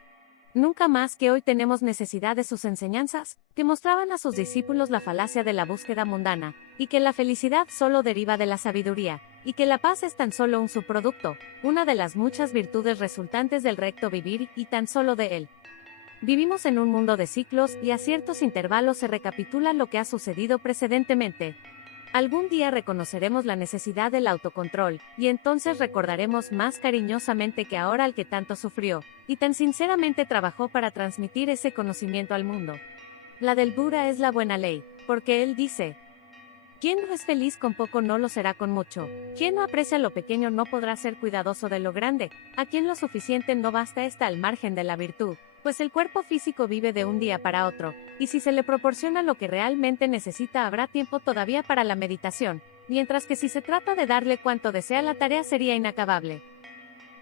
Nunca más que hoy tenemos necesidad de sus enseñanzas, que mostraban a sus discípulos la falacia de la búsqueda mundana, y que la felicidad solo deriva de la sabiduría, y que la paz es tan solo un subproducto, una de las muchas virtudes resultantes del recto vivir y tan solo de él. Vivimos en un mundo de ciclos y a ciertos intervalos se recapitula lo que ha sucedido precedentemente. Algún día reconoceremos la necesidad del autocontrol, y entonces recordaremos más cariñosamente que ahora al que tanto sufrió, y tan sinceramente trabajó para transmitir ese conocimiento al mundo. La del Buda es la buena ley, porque él dice: quien no es feliz con poco no lo será con mucho, quien no aprecia lo pequeño no podrá ser cuidadoso de lo grande, a quien lo suficiente no basta está al margen de la virtud. Pues el cuerpo físico vive de un día para otro, y si se le proporciona lo que realmente necesita habrá tiempo todavía para la meditación, mientras que si se trata de darle cuanto desea la tarea sería inacabable.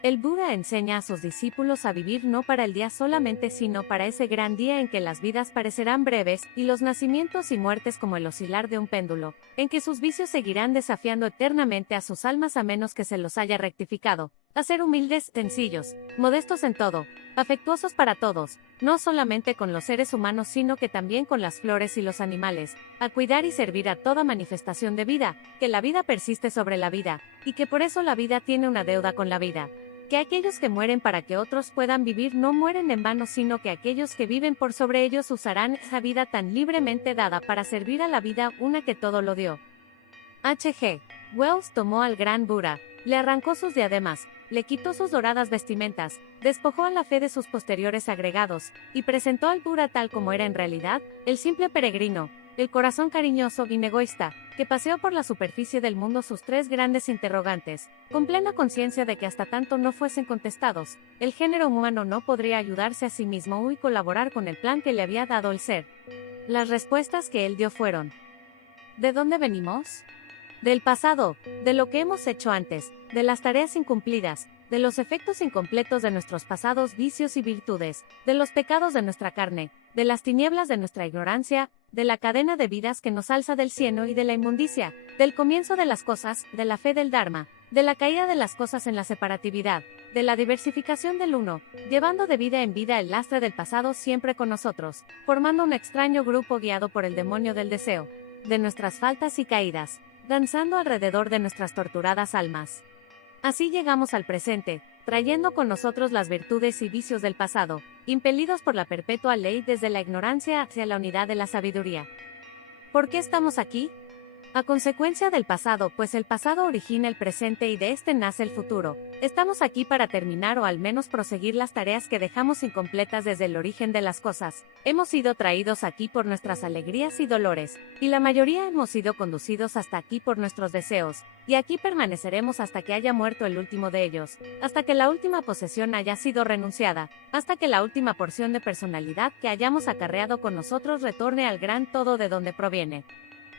El Buda enseña a sus discípulos a vivir no para el día solamente sino para ese gran día en que las vidas parecerán breves, y los nacimientos y muertes como el oscilar de un péndulo, en que sus vicios seguirán desafiando eternamente a sus almas a menos que se los haya rectificado, a ser humildes, sencillos, modestos en todo, afectuosos para todos, no solamente con los seres humanos sino que también con las flores y los animales, a cuidar y servir a toda manifestación de vida, que la vida persiste sobre la vida, y que por eso la vida tiene una deuda con la vida. Que aquellos que mueren para que otros puedan vivir no mueren en vano sino que aquellos que viven por sobre ellos usarán esa vida tan libremente dada para servir a la vida una que todo lo dio. H.G. Wells tomó al gran Buda, le arrancó sus diademas, le quitó sus doradas vestimentas, despojó a la fe de sus posteriores agregados, y presentó al Buda tal como era en realidad, el simple peregrino, el corazón cariñoso y inegoísta, que paseó por la superficie del mundo sus tres grandes interrogantes, con plena conciencia de que hasta tanto no fuesen contestados, el género humano no podría ayudarse a sí mismo y colaborar con el plan que le había dado el ser. Las respuestas que él dio fueron: ¿de dónde venimos? Del pasado, de lo que hemos hecho antes, de las tareas incumplidas, de los efectos incompletos de nuestros pasados vicios y virtudes, de los pecados de nuestra carne, de las tinieblas de nuestra ignorancia, de la cadena de vidas que nos alza del cieno y de la inmundicia, del comienzo de las cosas, de la fe del Dharma, de la caída de las cosas en la separatividad, de la diversificación del uno, llevando de vida en vida el lastre del pasado siempre con nosotros, formando un extraño grupo guiado por el demonio del deseo, de nuestras faltas y caídas, danzando alrededor de nuestras torturadas almas. Así llegamos al presente, trayendo con nosotros las virtudes y vicios del pasado, impelidos por la perpetua ley desde la ignorancia hacia la unidad de la sabiduría. ¿Por qué estamos aquí? A consecuencia del pasado, pues el pasado origina el presente y de este nace el futuro. Estamos aquí para terminar o al menos proseguir las tareas que dejamos incompletas desde el origen de las cosas. Hemos sido traídos aquí por nuestras alegrías y dolores, y la mayoría hemos sido conducidos hasta aquí por nuestros deseos, y aquí permaneceremos hasta que haya muerto el último de ellos, hasta que la última posesión haya sido renunciada, hasta que la última porción de personalidad que hayamos acarreado con nosotros retorne al gran todo de donde proviene.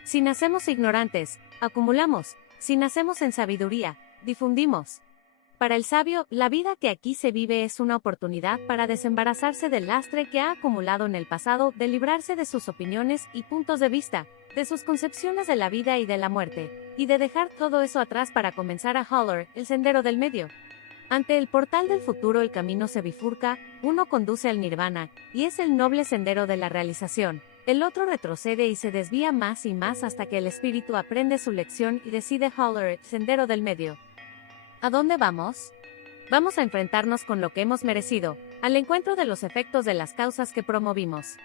Si nacemos ignorantes, acumulamos; si nacemos en sabiduría, difundimos. Para el sabio, la vida que aquí se vive es una oportunidad para desembarazarse del lastre que ha acumulado en el pasado, de librarse de sus opiniones y puntos de vista, de sus concepciones de la vida y de la muerte, y de dejar todo eso atrás para comenzar a Holler, el sendero del medio. Ante el portal del futuro el camino se bifurca, uno conduce al nirvana, y es el noble sendero de la realización. El otro retrocede y se desvía más y más hasta que el espíritu aprende su lección y decide Holler, el sendero del medio. ¿A dónde vamos? Vamos a enfrentarnos con lo que hemos merecido, al encuentro de los efectos de las causas que promovimos.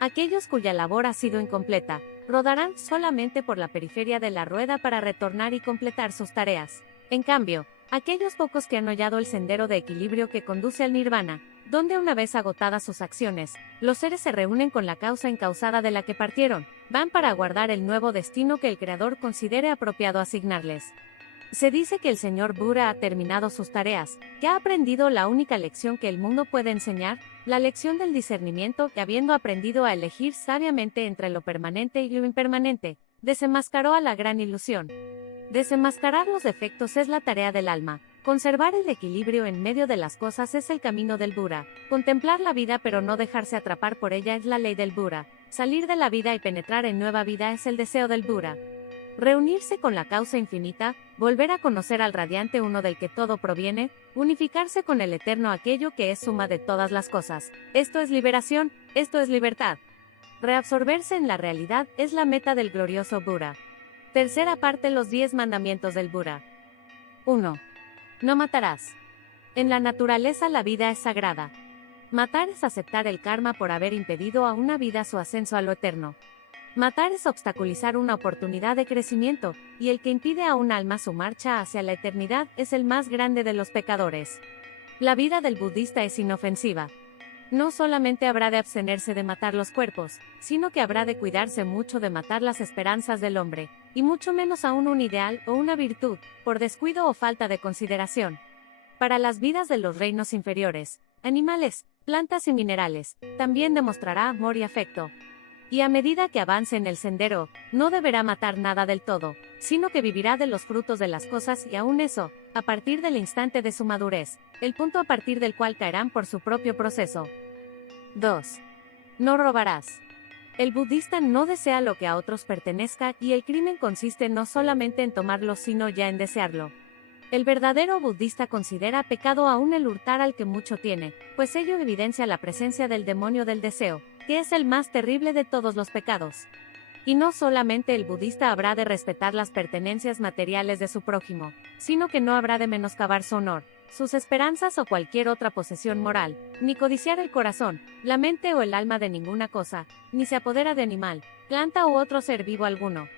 Aquellos cuya labor ha sido incompleta, rodarán solamente por la periferia de la rueda para retornar y completar sus tareas. En cambio, aquellos pocos que han hollado el sendero de equilibrio que conduce al nirvana, donde una vez agotadas sus acciones, los seres se reúnen con la causa encausada de la que partieron, van para aguardar el nuevo destino que el Creador considere apropiado asignarles. Se dice que el señor Buda ha terminado sus tareas, que ha aprendido la única lección que el mundo puede enseñar, la lección del discernimiento, que habiendo aprendido a elegir sabiamente entre lo permanente y lo impermanente, desenmascaró a la gran ilusión. Desenmascarar los defectos es la tarea del alma. Conservar el equilibrio en medio de las cosas es el camino del Buda. Contemplar la vida pero no dejarse atrapar por ella es la ley del Buda. Salir de la vida y penetrar en nueva vida es el deseo del Buda. Reunirse con la causa infinita, volver a conocer al radiante uno del que todo proviene, unificarse con el eterno aquello que es suma de todas las cosas. Esto es liberación, esto es libertad. Reabsorberse en la realidad es la meta del glorioso Buda. Tercera parte: los 10 mandamientos del Buda. 1. No matarás. En la naturaleza la vida es sagrada. Matar es aceptar el karma por haber impedido a una vida su ascenso a lo eterno. Matar es obstaculizar una oportunidad de crecimiento, y el que impide a un alma su marcha hacia la eternidad es el más grande de los pecadores. La vida del budista es inofensiva. No solamente habrá de abstenerse de matar los cuerpos, sino que habrá de cuidarse mucho de matar las esperanzas del hombre, y mucho menos aún un ideal o una virtud, por descuido o falta de consideración. Para las vidas de los reinos inferiores, animales, plantas y minerales, también demostrará amor y afecto. Y a medida que avance en el sendero, no deberá matar nada del todo, sino que vivirá de los frutos de las cosas y aún eso, a partir del instante de su madurez, el punto a partir del cual caerán por su propio proceso. 2. No robarás. El budista no desea lo que a otros pertenezca, y el crimen consiste no solamente en tomarlo sino ya en desearlo. El verdadero budista considera pecado aún el hurtar al que mucho tiene, pues ello evidencia la presencia del demonio del deseo, que es el más terrible de todos los pecados. Y no solamente el budista habrá de respetar las pertenencias materiales de su prójimo, sino que no habrá de menoscabar su honor, sus esperanzas o cualquier otra posesión moral, ni codiciar el corazón, la mente o el alma de ninguna cosa, ni se apodera de animal, planta u otro ser vivo alguno.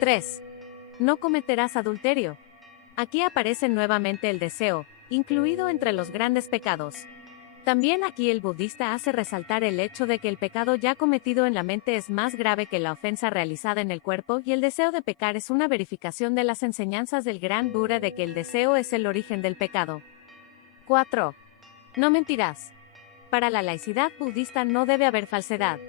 3. No cometerás adulterio. Aquí aparece nuevamente el deseo, incluido entre los grandes pecados. También aquí el budista hace resaltar el hecho de que el pecado ya cometido en la mente es más grave que la ofensa realizada en el cuerpo, y el deseo de pecar es una verificación de las enseñanzas del gran Buda de que el deseo es el origen del pecado. 4. No mentirás. Para la laicidad budista no debe haber falsedad.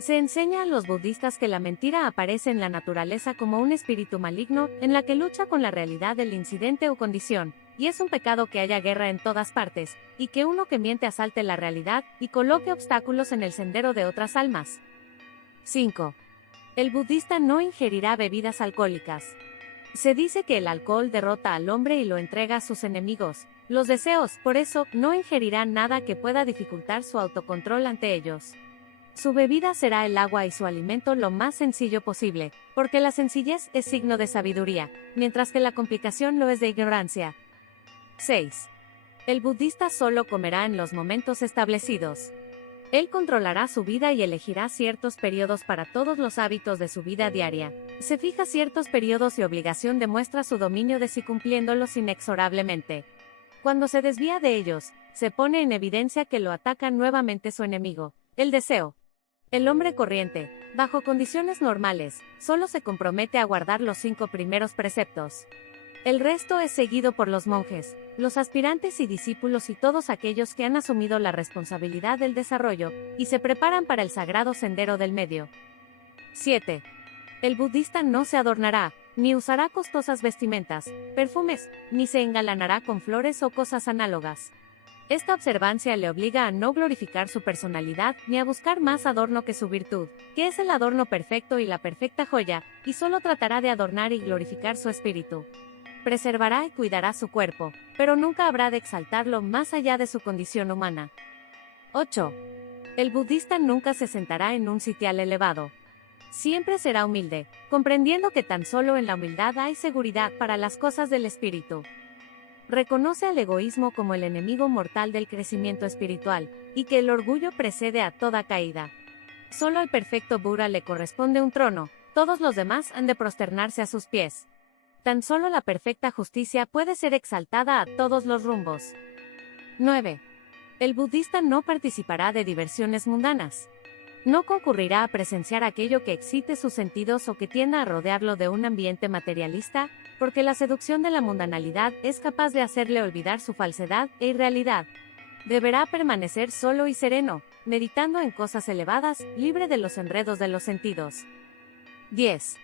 Se enseña a los budistas que la mentira aparece en la naturaleza como un espíritu maligno, en la que lucha con la realidad del incidente o condición, y es un pecado que haya guerra en todas partes, y que uno que miente asalte la realidad y coloque obstáculos en el sendero de otras almas. 5. El budista no ingerirá bebidas alcohólicas. Se dice que el alcohol derrota al hombre y lo entrega a sus enemigos, los deseos, por eso, no ingerirá nada que pueda dificultar su autocontrol ante ellos. Su bebida será el agua y su alimento lo más sencillo posible, porque la sencillez es signo de sabiduría, mientras que la complicación lo es de ignorancia. 6. El budista solo comerá en los momentos establecidos. Él controlará su vida y elegirá ciertos periodos para todos los hábitos de su vida diaria. Se fija ciertos periodos y obligación demuestra su dominio de sí cumpliéndolos inexorablemente. Cuando se desvía de ellos, se pone en evidencia que lo ataca nuevamente su enemigo, el deseo. El hombre corriente, bajo condiciones normales, solo se compromete a guardar los 5 primeros preceptos. El resto es seguido por los monjes, los aspirantes y discípulos y todos aquellos que han asumido la responsabilidad del desarrollo, y se preparan para el sagrado sendero del medio. 7. El budista no se adornará, ni usará costosas vestimentas, perfumes, ni se engalanará con flores o cosas análogas. Esta observancia le obliga a no glorificar su personalidad ni a buscar más adorno que su virtud, que es el adorno perfecto y la perfecta joya, y solo tratará de adornar y glorificar su espíritu. Preservará y cuidará su cuerpo, pero nunca habrá de exaltarlo más allá de su condición humana. 8. El budista nunca se sentará en un sitial elevado. Siempre será humilde, comprendiendo que tan solo en la humildad hay seguridad para las cosas del espíritu. Reconoce al egoísmo como el enemigo mortal del crecimiento espiritual, y que el orgullo precede a toda caída. Solo al perfecto Buda le corresponde un trono, todos los demás han de prosternarse a sus pies. Tan solo la perfecta justicia puede ser exaltada a todos los rumbos. 9. El budista no participará de diversiones mundanas. No concurrirá a presenciar aquello que excite sus sentidos o que tienda a rodearlo de un ambiente materialista, porque la seducción de la mundanalidad es capaz de hacerle olvidar su falsedad e irrealidad. Deberá permanecer solo y sereno, meditando en cosas elevadas, libre de los enredos de los sentidos. 10.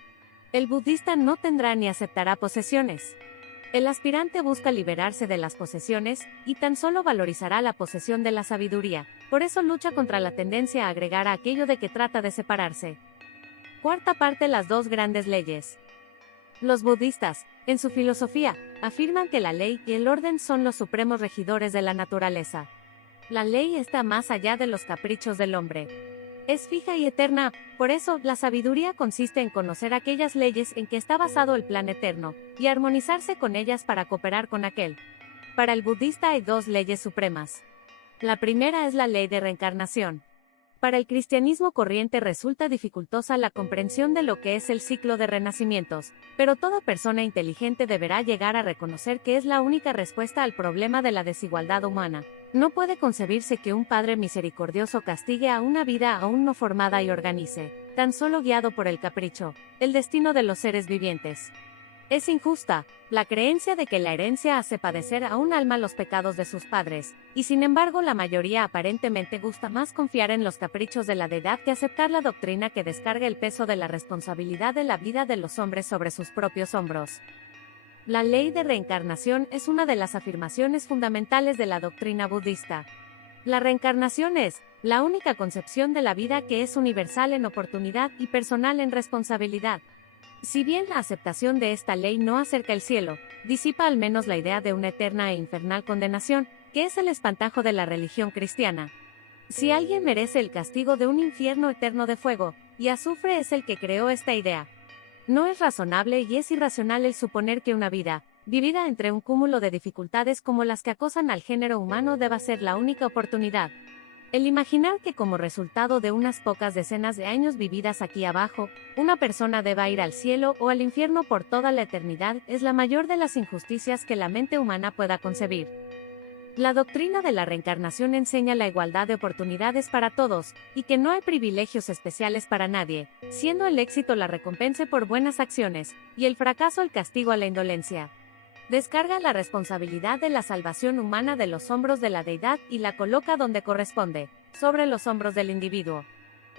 El budista no tendrá ni aceptará posesiones. El aspirante busca liberarse de las posesiones, y tan solo valorizará la posesión de la sabiduría, por eso lucha contra la tendencia a agregar a aquello de que trata de separarse. Cuarta parte: las 2 grandes leyes. Los budistas, en su filosofía, afirman que la ley y el orden son los supremos regidores de la naturaleza. La ley está más allá de los caprichos del hombre. Es fija y eterna, por eso, la sabiduría consiste en conocer aquellas leyes en que está basado el plan eterno, y armonizarse con ellas para cooperar con aquel. Para el budista hay 2 leyes supremas. La primera es la ley de reencarnación. Para el cristianismo corriente resulta dificultosa la comprensión de lo que es el ciclo de renacimientos, pero toda persona inteligente deberá llegar a reconocer que es la única respuesta al problema de la desigualdad humana. No puede concebirse que un Padre misericordioso castigue a una vida aún no formada y organice, tan solo guiado por el capricho, el destino de los seres vivientes. Es injusta la creencia de que la herencia hace padecer a un alma los pecados de sus padres, y sin embargo la mayoría aparentemente gusta más confiar en los caprichos de la deidad que aceptar la doctrina que descarga el peso de la responsabilidad de la vida de los hombres sobre sus propios hombros. La ley de reencarnación es una de las afirmaciones fundamentales de la doctrina budista. La reencarnación es la única concepción de la vida que es universal en oportunidad y personal en responsabilidad. Si bien la aceptación de esta ley no acerca el cielo, disipa al menos la idea de una eterna e infernal condenación, que es el espantajo de la religión cristiana. Si alguien merece el castigo de un infierno eterno de fuego y azufre, es el que creó esta idea. No es razonable y es irracional el suponer que una vida, vivida entre un cúmulo de dificultades como las que acosan al género humano, deba ser la única oportunidad. El imaginar que como resultado de unas pocas decenas de años vividas aquí abajo, una persona deba ir al cielo o al infierno por toda la eternidad es la mayor de las injusticias que la mente humana pueda concebir. La doctrina de la reencarnación enseña la igualdad de oportunidades para todos, y que no hay privilegios especiales para nadie, siendo el éxito la recompensa por buenas acciones, y el fracaso el castigo a la indolencia. Descarga la responsabilidad de la salvación humana de los hombros de la deidad y la coloca donde corresponde, sobre los hombros del individuo.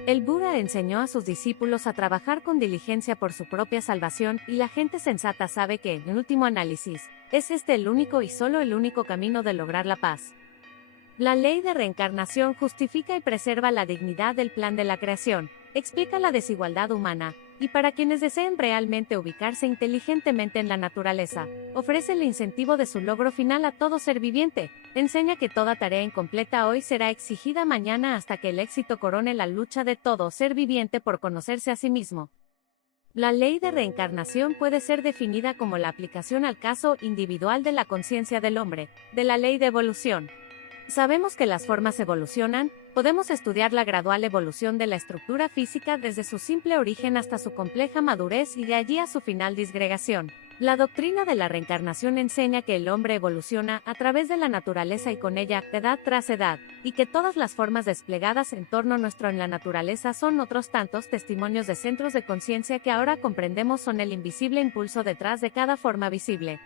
El Buda enseñó a sus discípulos a trabajar con diligencia por su propia salvación y la gente sensata sabe que, en último análisis, es este el único y solo el único camino de lograr la paz. La ley de reencarnación justifica y preserva la dignidad del plan de la creación, explica la desigualdad humana, y para quienes deseen realmente ubicarse inteligentemente en la naturaleza, ofrece el incentivo de su logro final a todo ser viviente, enseña que toda tarea incompleta hoy será exigida mañana hasta que el éxito corone la lucha de todo ser viviente por conocerse a sí mismo. La ley de reencarnación puede ser definida como la aplicación al caso individual de la conciencia del hombre, de la ley de evolución. Sabemos que las formas evolucionan, podemos estudiar la gradual evolución de la estructura física desde su simple origen hasta su compleja madurez y de allí a su final disgregación. La doctrina de la reencarnación enseña que el hombre evoluciona a través de la naturaleza y con ella, edad tras edad, y que todas las formas desplegadas en torno nuestro en la naturaleza son otros tantos testimonios de centros de conciencia que ahora comprendemos son el invisible impulso detrás de cada forma visible.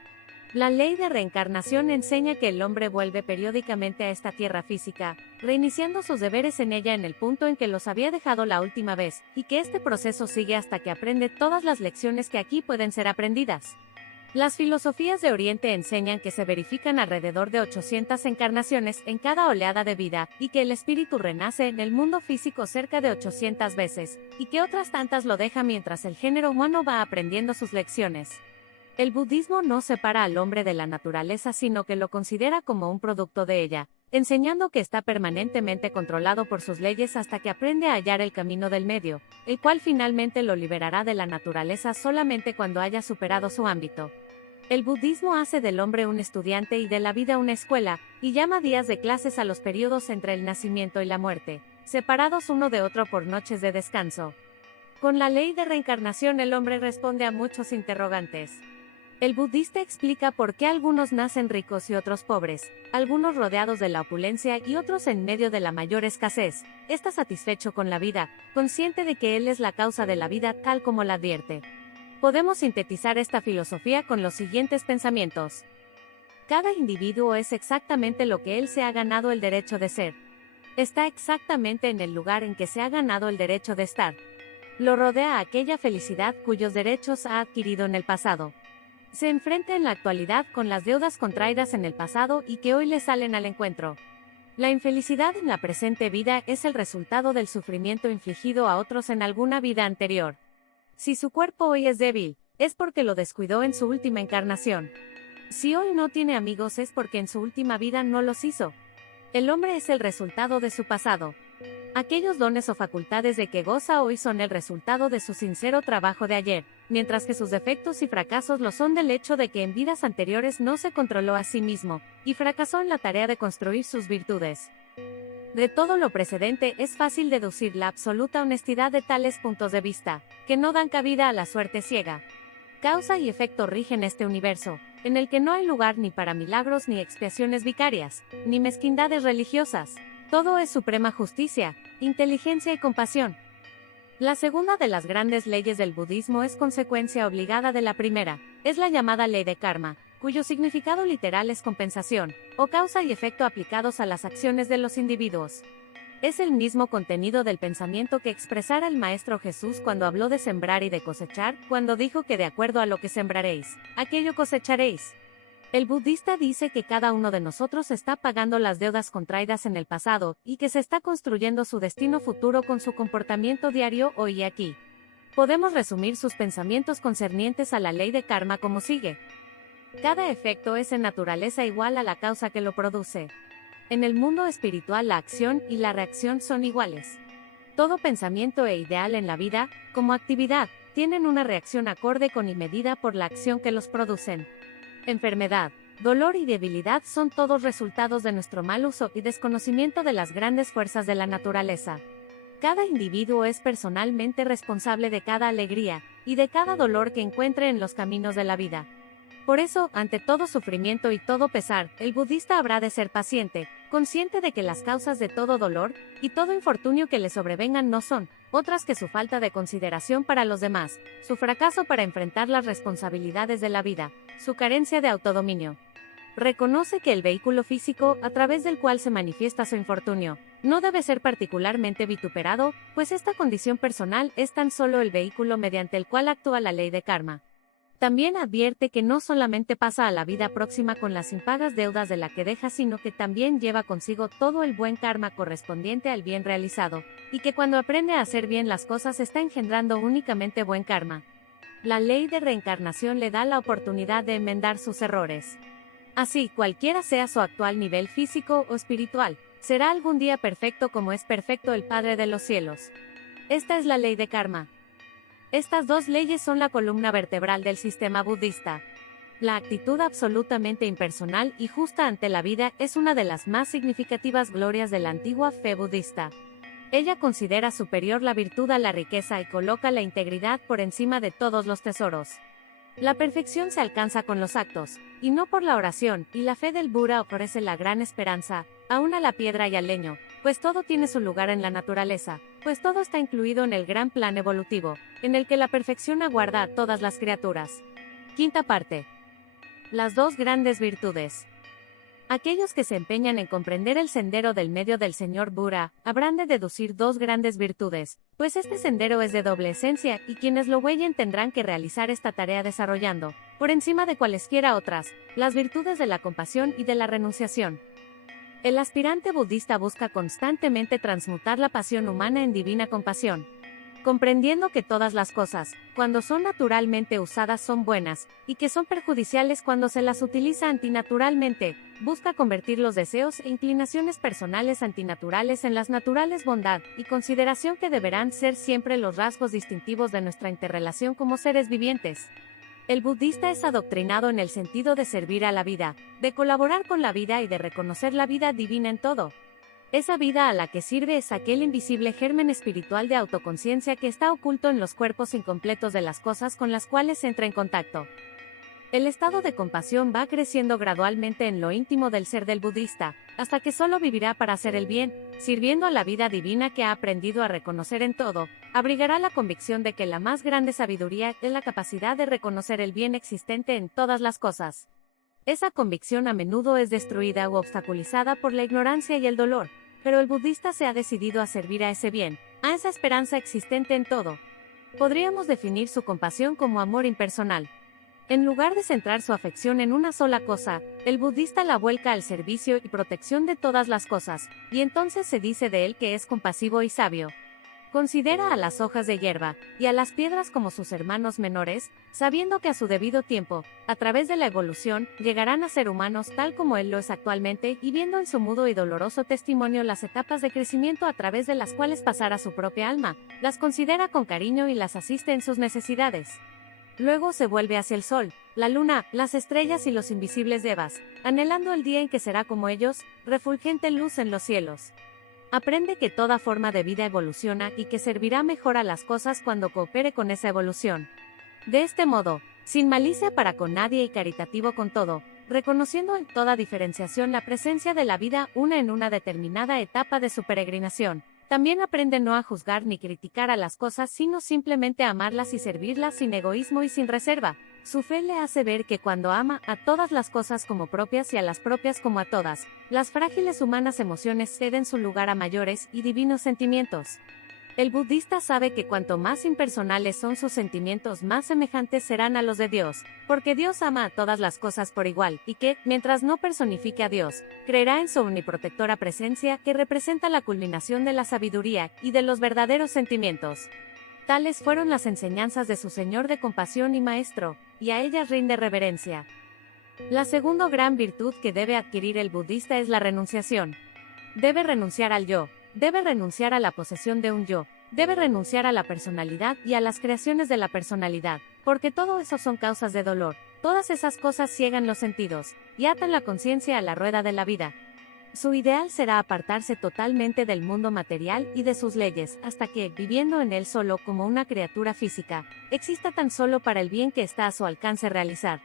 La ley de reencarnación enseña que el hombre vuelve periódicamente a esta tierra física, reiniciando sus deberes en ella en el punto en que los había dejado la última vez, y que este proceso sigue hasta que aprende todas las lecciones que aquí pueden ser aprendidas. Las filosofías de Oriente enseñan que se verifican alrededor de 800 encarnaciones en cada oleada de vida, y que el espíritu renace en el mundo físico cerca de 800 veces, y que otras tantas lo deja mientras el género humano va aprendiendo sus lecciones. El budismo no separa al hombre de la naturaleza sino que lo considera como un producto de ella, enseñando que está permanentemente controlado por sus leyes hasta que aprende a hallar el camino del medio, el cual finalmente lo liberará de la naturaleza solamente cuando haya superado su ámbito. El budismo hace del hombre un estudiante y de la vida una escuela, y llama días de clases a los periodos entre el nacimiento y la muerte, separados uno de otro por noches de descanso. Con la ley de reencarnación el hombre responde a muchos interrogantes. El budista explica por qué algunos nacen ricos y otros pobres, algunos rodeados de la opulencia y otros en medio de la mayor escasez. Está satisfecho con la vida, consciente de que él es la causa de la vida tal como la advierte. Podemos sintetizar esta filosofía con los siguientes pensamientos. Cada individuo es exactamente lo que él se ha ganado el derecho de ser. Está exactamente en el lugar en que se ha ganado el derecho de estar. Lo rodea aquella felicidad cuyos derechos ha adquirido en el pasado. Se enfrenta en la actualidad con las deudas contraídas en el pasado y que hoy le salen al encuentro. La infelicidad en la presente vida es el resultado del sufrimiento infligido a otros en alguna vida anterior. Si su cuerpo hoy es débil, es porque lo descuidó en su última encarnación. Si hoy no tiene amigos es porque en su última vida no los hizo. El hombre es el resultado de su pasado. Aquellos dones o facultades de que goza hoy son el resultado de su sincero trabajo de ayer, mientras que sus defectos y fracasos lo son del hecho de que en vidas anteriores no se controló a sí mismo, y fracasó en la tarea de construir sus virtudes. De todo lo precedente es fácil deducir la absoluta honestidad de tales puntos de vista, que no dan cabida a la suerte ciega. Causa y efecto rigen este universo, en el que no hay lugar ni para milagros ni expiaciones vicarias, ni mezquindades religiosas. Todo es suprema justicia, inteligencia y compasión. La segunda de las grandes leyes del budismo es consecuencia obligada de la primera, es la llamada ley de karma, cuyo significado literal es compensación, o causa y efecto aplicados a las acciones de los individuos. Es el mismo contenido del pensamiento que expresara el Maestro Jesús cuando habló de sembrar y de cosechar, cuando dijo que de acuerdo a lo que sembraréis, aquello cosecharéis. El budista dice que cada uno de nosotros está pagando las deudas contraídas en el pasado, y que se está construyendo su destino futuro con su comportamiento diario hoy y aquí. Podemos resumir sus pensamientos concernientes a la ley de karma como sigue. Cada efecto es en naturaleza igual a la causa que lo produce. En el mundo espiritual la acción y la reacción son iguales. Todo pensamiento e ideal en la vida, como actividad, tienen una reacción acorde con y medida por la acción que los producen. Enfermedad, dolor y debilidad son todos resultados de nuestro mal uso y desconocimiento de las grandes fuerzas de la naturaleza. Cada individuo es personalmente responsable de cada alegría y de cada dolor que encuentre en los caminos de la vida. Por eso, ante todo sufrimiento y todo pesar, el budista habrá de ser paciente, consciente de que las causas de todo dolor y todo infortunio que le sobrevengan no son otras que su falta de consideración para los demás, su fracaso para enfrentar las responsabilidades de la vida, su carencia de autodominio. Reconoce que el vehículo físico, a través del cual se manifiesta su infortunio, no debe ser particularmente vituperado, pues esta condición personal es tan solo el vehículo mediante el cual actúa la ley de karma. También advierte que no solamente pasa a la vida próxima con las impagas deudas de la que deja, sino que también lleva consigo todo el buen karma correspondiente al bien realizado, y que cuando aprende a hacer bien las cosas está engendrando únicamente buen karma. La ley de reencarnación le da la oportunidad de enmendar sus errores. Así, cualquiera sea su actual nivel físico o espiritual, será algún día perfecto como es perfecto el Padre de los cielos. Esta es la ley de karma. Estas dos leyes son la columna vertebral del sistema budista. La actitud absolutamente impersonal y justa ante la vida es una de las más significativas glorias de la antigua fe budista. Ella considera superior la virtud a la riqueza y coloca la integridad por encima de todos los tesoros. La perfección se alcanza con los actos, y no por la oración, y la fe del Buda ofrece la gran esperanza, aún a la piedra y al leño, pues todo tiene su lugar en la naturaleza, pues todo está incluido en el gran plan evolutivo, en el que la perfección aguarda a todas las criaturas. Quinta parte. Las dos grandes virtudes. Aquellos que se empeñan en comprender el sendero del medio del Señor Buda, habrán de deducir dos grandes virtudes, pues este sendero es de doble esencia, y quienes lo huellen tendrán que realizar esta tarea desarrollando, por encima de cualesquiera otras, las virtudes de la compasión y de la renunciación. El aspirante budista busca constantemente transmutar la pasión humana en divina compasión, comprendiendo que todas las cosas, cuando son naturalmente usadas, son buenas, y que son perjudiciales cuando se las utiliza antinaturalmente. Busca convertir los deseos e inclinaciones personales antinaturales en las naturales bondad y consideración que deberán ser siempre los rasgos distintivos de nuestra interrelación como seres vivientes. El budista es adoctrinado en el sentido de servir a la vida, de colaborar con la vida y de reconocer la vida divina en todo. Esa vida a la que sirve es aquel invisible germen espiritual de autoconciencia que está oculto en los cuerpos incompletos de las cosas con las cuales entra en contacto. El estado de compasión va creciendo gradualmente en lo íntimo del ser del budista, hasta que solo vivirá para hacer el bien, sirviendo a la vida divina que ha aprendido a reconocer en todo. Abrigará la convicción de que la más grande sabiduría es la capacidad de reconocer el bien existente en todas las cosas. Esa convicción a menudo es destruida u obstaculizada por la ignorancia y el dolor, pero el budista se ha decidido a servir a ese bien, a esa esperanza existente en todo. Podríamos definir su compasión como amor impersonal. En lugar de centrar su afección en una sola cosa, el budista la vuelca al servicio y protección de todas las cosas, y entonces se dice de él que es compasivo y sabio. Considera a las hojas de hierba y a las piedras como sus hermanos menores, sabiendo que a su debido tiempo, a través de la evolución, llegarán a ser humanos tal como él lo es actualmente, y viendo en su mudo y doloroso testimonio las etapas de crecimiento a través de las cuales pasará su propia alma, las considera con cariño y las asiste en sus necesidades. Luego se vuelve hacia el sol, la luna, las estrellas y los invisibles devas, anhelando el día en que será como ellos, refulgente luz en los cielos. Aprende que toda forma de vida evoluciona y que servirá mejor a las cosas cuando coopere con esa evolución. De este modo, sin malicia para con nadie y caritativo con todo, reconociendo en toda diferenciación la presencia de la vida una en una determinada etapa de su peregrinación, también aprende no a juzgar ni criticar a las cosas, sino simplemente a amarlas y servirlas sin egoísmo y sin reserva. Su fe le hace ver que cuando ama a todas las cosas como propias y a las propias como a todas, las frágiles humanas emociones ceden su lugar a mayores y divinos sentimientos. El budista sabe que cuanto más impersonales son sus sentimientos, más semejantes serán a los de Dios, porque Dios ama a todas las cosas por igual, y que, mientras no personifique a Dios, creerá en su omniprotectora presencia que representa la culminación de la sabiduría y de los verdaderos sentimientos. Tales fueron las enseñanzas de su Señor de compasión y Maestro, y a ellas rinde reverencia. La segunda gran virtud que debe adquirir el budista es la renunciación. Debe renunciar al yo. Debe renunciar a la posesión de un yo, debe renunciar a la personalidad y a las creaciones de la personalidad, porque todo eso son causas de dolor, todas esas cosas ciegan los sentidos, y atan la conciencia a la rueda de la vida. Su ideal será apartarse totalmente del mundo material y de sus leyes, hasta que, viviendo en él solo como una criatura física, exista tan solo para el bien que está a su alcance realizar.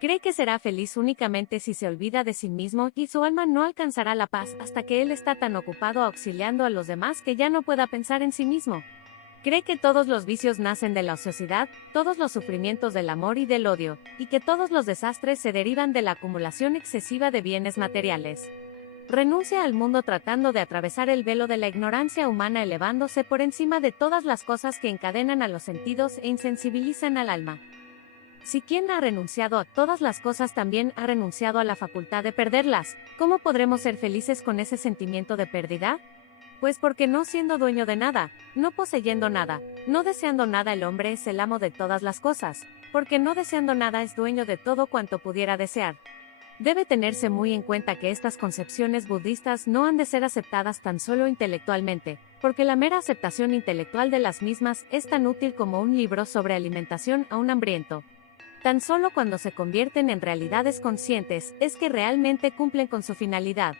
Cree que será feliz únicamente si se olvida de sí mismo y su alma no alcanzará la paz hasta que él está tan ocupado auxiliando a los demás que ya no pueda pensar en sí mismo. Cree que todos los vicios nacen de la ociosidad, todos los sufrimientos del amor y del odio, y que todos los desastres se derivan de la acumulación excesiva de bienes materiales. Renuncia al mundo tratando de atravesar el velo de la ignorancia humana elevándose por encima de todas las cosas que encadenan a los sentidos e insensibilizan al alma. Si quien ha renunciado a todas las cosas también ha renunciado a la facultad de perderlas, ¿cómo podremos ser felices con ese sentimiento de pérdida? Pues porque no siendo dueño de nada, no poseyendo nada, no deseando nada el hombre es el amo de todas las cosas, porque no deseando nada es dueño de todo cuanto pudiera desear. Debe tenerse muy en cuenta que estas concepciones budistas no han de ser aceptadas tan solo intelectualmente, porque la mera aceptación intelectual de las mismas es tan útil como un libro sobre alimentación a un hambriento. Tan solo cuando se convierten en realidades conscientes es que realmente cumplen con su finalidad.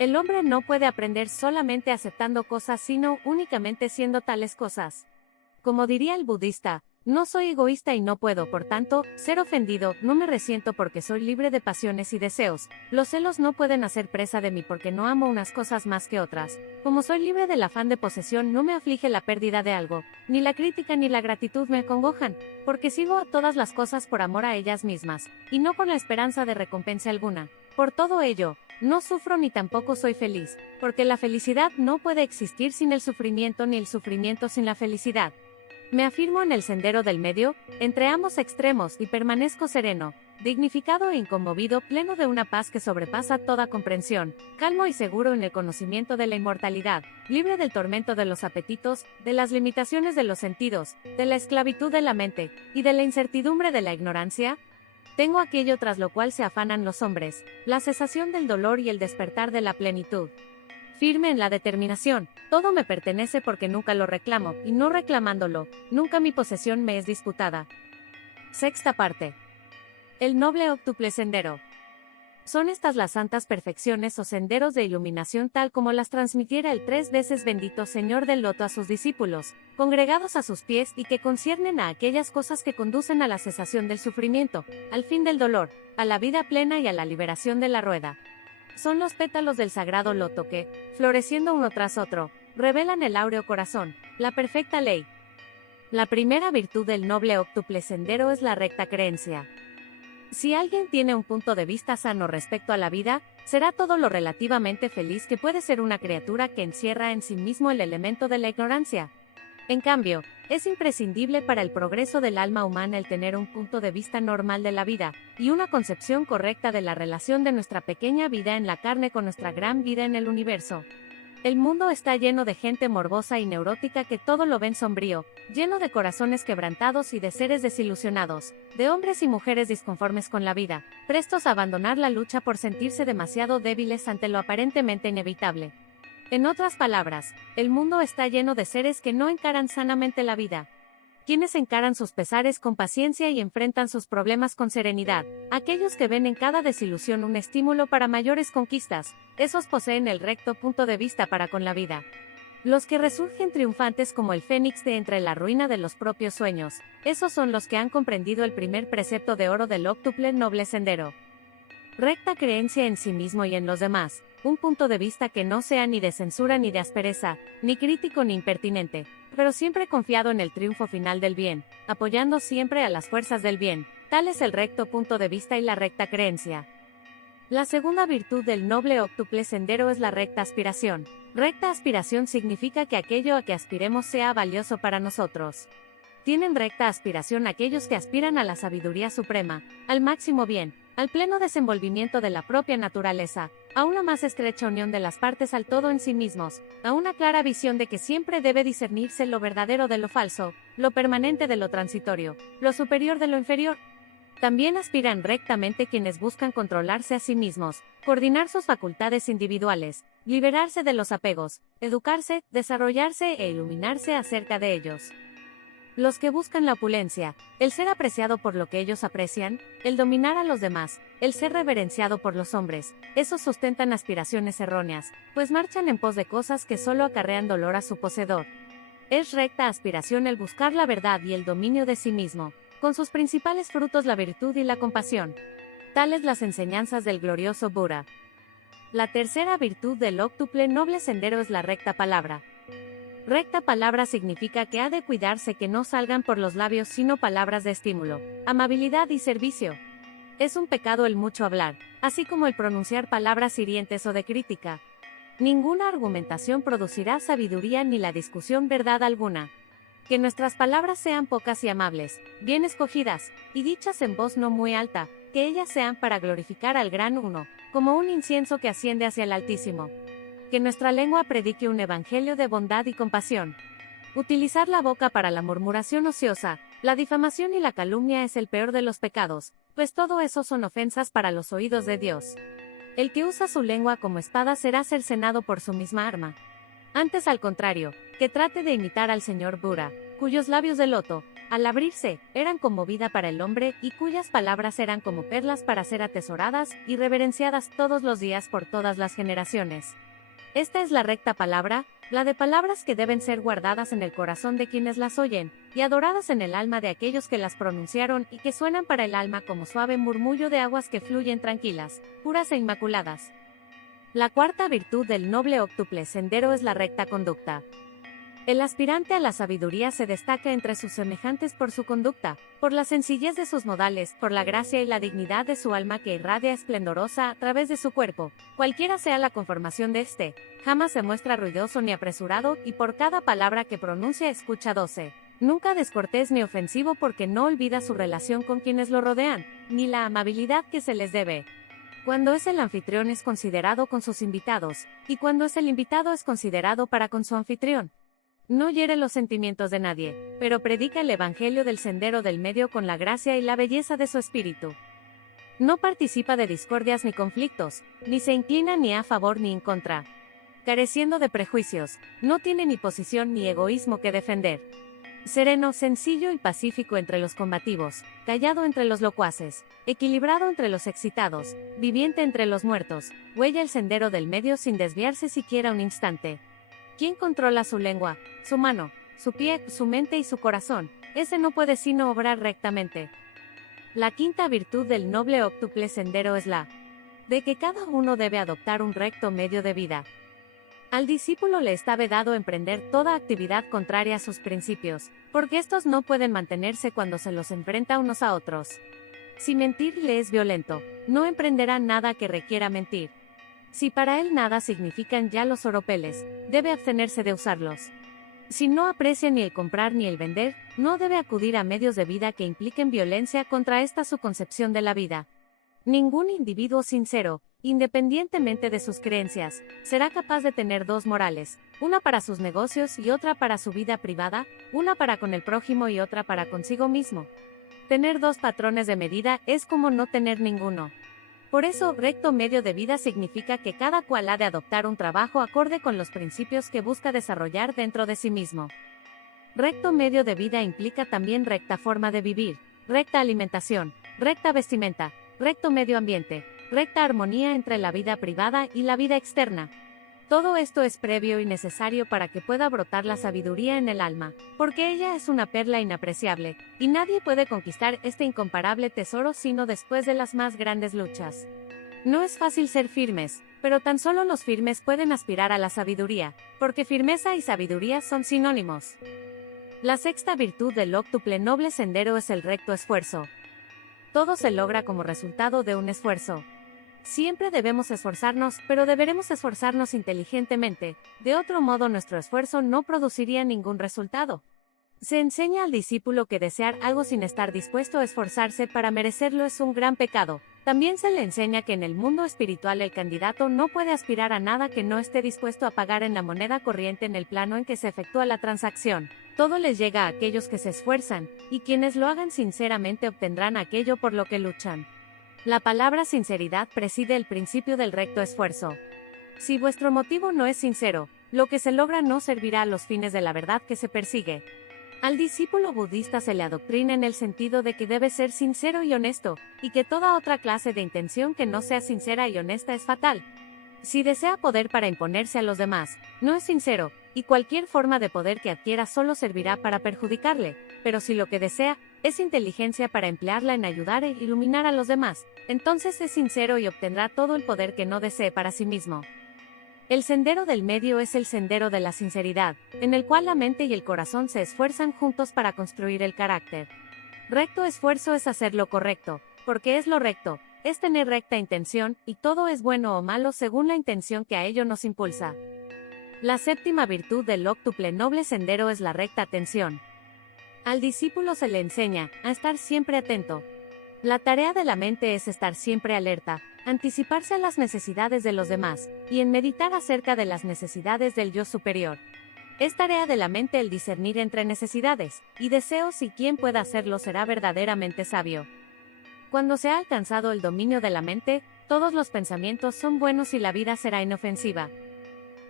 El hombre no puede aprender solamente aceptando cosas sino únicamente siendo tales cosas. Como diría el budista, no soy egoísta y no puedo, por tanto, ser ofendido, no me resiento porque soy libre de pasiones y deseos, los celos no pueden hacer presa de mí porque no amo unas cosas más que otras, como soy libre del afán de posesión no me aflige la pérdida de algo, ni la crítica ni la gratitud me acongojan, porque sirvo a todas las cosas por amor a ellas mismas, y no con la esperanza de recompensa alguna. Por todo ello, no sufro ni tampoco soy feliz, porque la felicidad no puede existir sin el sufrimiento ni el sufrimiento sin la felicidad. Me afirmo en el sendero del medio, entre ambos extremos y permanezco sereno, dignificado e inconmovido, pleno de una paz que sobrepasa toda comprensión, calmo y seguro en el conocimiento de la inmortalidad, libre del tormento de los apetitos, de las limitaciones de los sentidos, de la esclavitud de la mente, y de la incertidumbre de la ignorancia. Tengo aquello tras lo cual se afanan los hombres, la cesación del dolor y el despertar de la plenitud. Firme en la determinación, todo me pertenece porque nunca lo reclamo, y no reclamándolo, nunca mi posesión me es disputada. Sexta parte. El noble octuple sendero. Son estas las santas perfecciones o senderos de iluminación tal como las transmitiera el 3 veces bendito Señor del Loto a sus discípulos, congregados a sus pies y que conciernen a aquellas cosas que conducen a la cesación del sufrimiento, al fin del dolor, a la vida plena y a la liberación de la rueda. Son los pétalos del sagrado loto que, floreciendo uno tras otro, revelan el áureo corazón, la perfecta ley. La primera virtud del noble octuple sendero es la recta creencia. Si alguien tiene un punto de vista sano respecto a la vida, será todo lo relativamente feliz que puede ser una criatura que encierra en sí mismo el elemento de la ignorancia. En cambio, es imprescindible para el progreso del alma humana el tener un punto de vista normal de la vida, y una concepción correcta de la relación de nuestra pequeña vida en la carne con nuestra gran vida en el universo. El mundo está lleno de gente morbosa y neurótica que todo lo ven sombrío, lleno de corazones quebrantados y de seres desilusionados, de hombres y mujeres disconformes con la vida, prestos a abandonar la lucha por sentirse demasiado débiles ante lo aparentemente inevitable. En otras palabras, el mundo está lleno de seres que no encaran sanamente la vida. Quienes encaran sus pesares con paciencia y enfrentan sus problemas con serenidad, aquellos que ven en cada desilusión un estímulo para mayores conquistas, esos poseen el recto punto de vista para con la vida. Los que resurgen triunfantes como el fénix de entre la ruina de los propios sueños, esos son los que han comprendido el primer precepto de oro del octuple noble sendero. Recta creencia en sí mismo y en los demás, un punto de vista que no sea ni de censura ni de aspereza, ni crítico ni impertinente, pero siempre confiado en el triunfo final del bien, apoyando siempre a las fuerzas del bien, tal es el recto punto de vista y la recta creencia. La segunda virtud del noble octuple sendero es la recta aspiración. Recta aspiración significa que aquello a que aspiremos sea valioso para nosotros. Tienen recta aspiración aquellos que aspiran a la sabiduría suprema, al máximo bien, al pleno desenvolvimiento de la propia naturaleza, a una más estrecha unión de las partes al todo en sí mismos, a una clara visión de que siempre debe discernirse lo verdadero de lo falso, lo permanente de lo transitorio, lo superior de lo inferior. También aspiran rectamente quienes buscan controlarse a sí mismos, coordinar sus facultades individuales, liberarse de los apegos, educarse, desarrollarse e iluminarse acerca de ellos. Los que buscan la opulencia, el ser apreciado por lo que ellos aprecian, el dominar a los demás, el ser reverenciado por los hombres, esos sustentan aspiraciones erróneas, pues marchan en pos de cosas que solo acarrean dolor a su poseedor. Es recta aspiración el buscar la verdad y el dominio de sí mismo, con sus principales frutos la virtud y la compasión. Tales las enseñanzas del glorioso Buda. La tercera virtud del óctuple noble sendero es la recta palabra. Recta palabra significa que ha de cuidarse que no salgan por los labios sino palabras de estímulo, amabilidad y servicio. Es un pecado el mucho hablar, así como el pronunciar palabras hirientes o de crítica. Ninguna argumentación producirá sabiduría ni la discusión verdad alguna. Que nuestras palabras sean pocas y amables, bien escogidas, y dichas en voz no muy alta, que ellas sean para glorificar al Gran Uno, como un incienso que asciende hacia el Altísimo. Que nuestra lengua predique un evangelio de bondad y compasión. Utilizar la boca para la murmuración ociosa, la difamación y la calumnia es el peor de los pecados, pues todo eso son ofensas para los oídos de Dios. El que usa su lengua como espada será cercenado por su misma arma. Antes, al contrario, que trate de imitar al señor Buda, cuyos labios de loto, al abrirse, eran como vida para el hombre y cuyas palabras eran como perlas para ser atesoradas y reverenciadas todos los días por todas las generaciones. Esta es la recta palabra, la de palabras que deben ser guardadas en el corazón de quienes las oyen, y adoradas en el alma de aquellos que las pronunciaron y que suenan para el alma como suave murmullo de aguas que fluyen tranquilas, puras e inmaculadas. La cuarta virtud del noble óctuple sendero es la recta conducta. El aspirante a la sabiduría se destaca entre sus semejantes por su conducta, por la sencillez de sus modales, por la gracia y la dignidad de su alma que irradia esplendorosa a través de su cuerpo, cualquiera sea la conformación de éste, jamás se muestra ruidoso ni apresurado y por cada palabra que pronuncia escucha 12. Nunca descortés ni ofensivo porque no olvida su relación con quienes lo rodean, ni la amabilidad que se les debe. Cuando es el anfitrión es considerado con sus invitados, y cuando es el invitado es considerado para con su anfitrión. No hiere los sentimientos de nadie, pero predica el evangelio del sendero del medio con la gracia y la belleza de su espíritu. No participa de discordias ni conflictos, ni se inclina ni a favor ni en contra. Careciendo de prejuicios, no tiene ni posición ni egoísmo que defender. Sereno, sencillo y pacífico entre los combativos, callado entre los locuaces, equilibrado entre los excitados, viviente entre los muertos, huella el sendero del medio sin desviarse siquiera un instante. ¿Quién controla su lengua, su mano, su pie, su mente y su corazón? Ese no puede sino obrar rectamente. La quinta virtud del noble óctuple sendero es la de que cada uno debe adoptar un recto medio de vida. Al discípulo le está vedado emprender toda actividad contraria a sus principios, porque estos no pueden mantenerse cuando se los enfrenta unos a otros. Si mentir le es violento, no emprenderá nada que requiera mentir. Si para él nada significan ya los oropeles, debe abstenerse de usarlos. Si no aprecia ni el comprar ni el vender, no debe acudir a medios de vida que impliquen violencia contra esta su concepción de la vida. Ningún individuo sincero, independientemente de sus creencias, será capaz de tener dos morales, una para sus negocios y otra para su vida privada, una para con el prójimo y otra para consigo mismo. Tener dos patrones de medida es como no tener ninguno. Por eso, recto medio de vida significa que cada cual ha de adoptar un trabajo acorde con los principios que busca desarrollar dentro de sí mismo. Recto medio de vida implica también recta forma de vivir, recta alimentación, recta vestimenta, recto medio ambiente, recta armonía entre la vida privada y la vida externa. Todo esto es previo y necesario para que pueda brotar la sabiduría en el alma, porque ella es una perla inapreciable, y nadie puede conquistar este incomparable tesoro sino después de las más grandes luchas. No es fácil ser firmes, pero tan solo los firmes pueden aspirar a la sabiduría, porque firmeza y sabiduría son sinónimos. La sexta virtud del óctuple noble sendero es el recto esfuerzo. Todo se logra como resultado de un esfuerzo. Siempre debemos esforzarnos, pero deberemos esforzarnos inteligentemente, de otro modo nuestro esfuerzo no produciría ningún resultado. Se enseña al discípulo que desear algo sin estar dispuesto a esforzarse para merecerlo es un gran pecado. También se le enseña que en el mundo espiritual el candidato no puede aspirar a nada que no esté dispuesto a pagar en la moneda corriente en el plano en que se efectúa la transacción. Todo les llega a aquellos que se esfuerzan, y quienes lo hagan sinceramente obtendrán aquello por lo que luchan. La palabra sinceridad preside el principio del recto esfuerzo. Si vuestro motivo no es sincero, lo que se logra no servirá a los fines de la verdad que se persigue. Al discípulo budista se le adoctrina en el sentido de que debe ser sincero y honesto, y que toda otra clase de intención que no sea sincera y honesta es fatal. Si desea poder para imponerse a los demás, no es sincero, y cualquier forma de poder que adquiera solo servirá para perjudicarle, pero si lo que desea es inteligencia para emplearla en ayudar e iluminar a los demás, entonces es sincero y obtendrá todo el poder que no desee para sí mismo. El sendero del medio es el sendero de la sinceridad, en el cual la mente y el corazón se esfuerzan juntos para construir el carácter. Recto esfuerzo es hacer lo correcto, porque es lo recto, es tener recta intención, y todo es bueno o malo según la intención que a ello nos impulsa. La séptima virtud del óctuple noble sendero es la recta atención. Al discípulo se le enseña a estar siempre atento. La tarea de la mente es estar siempre alerta, anticiparse a las necesidades de los demás, y en meditar acerca de las necesidades del yo superior. Es tarea de la mente el discernir entre necesidades y deseos, y quien pueda hacerlo será verdaderamente sabio. Cuando se ha alcanzado el dominio de la mente, todos los pensamientos son buenos y la vida será inofensiva.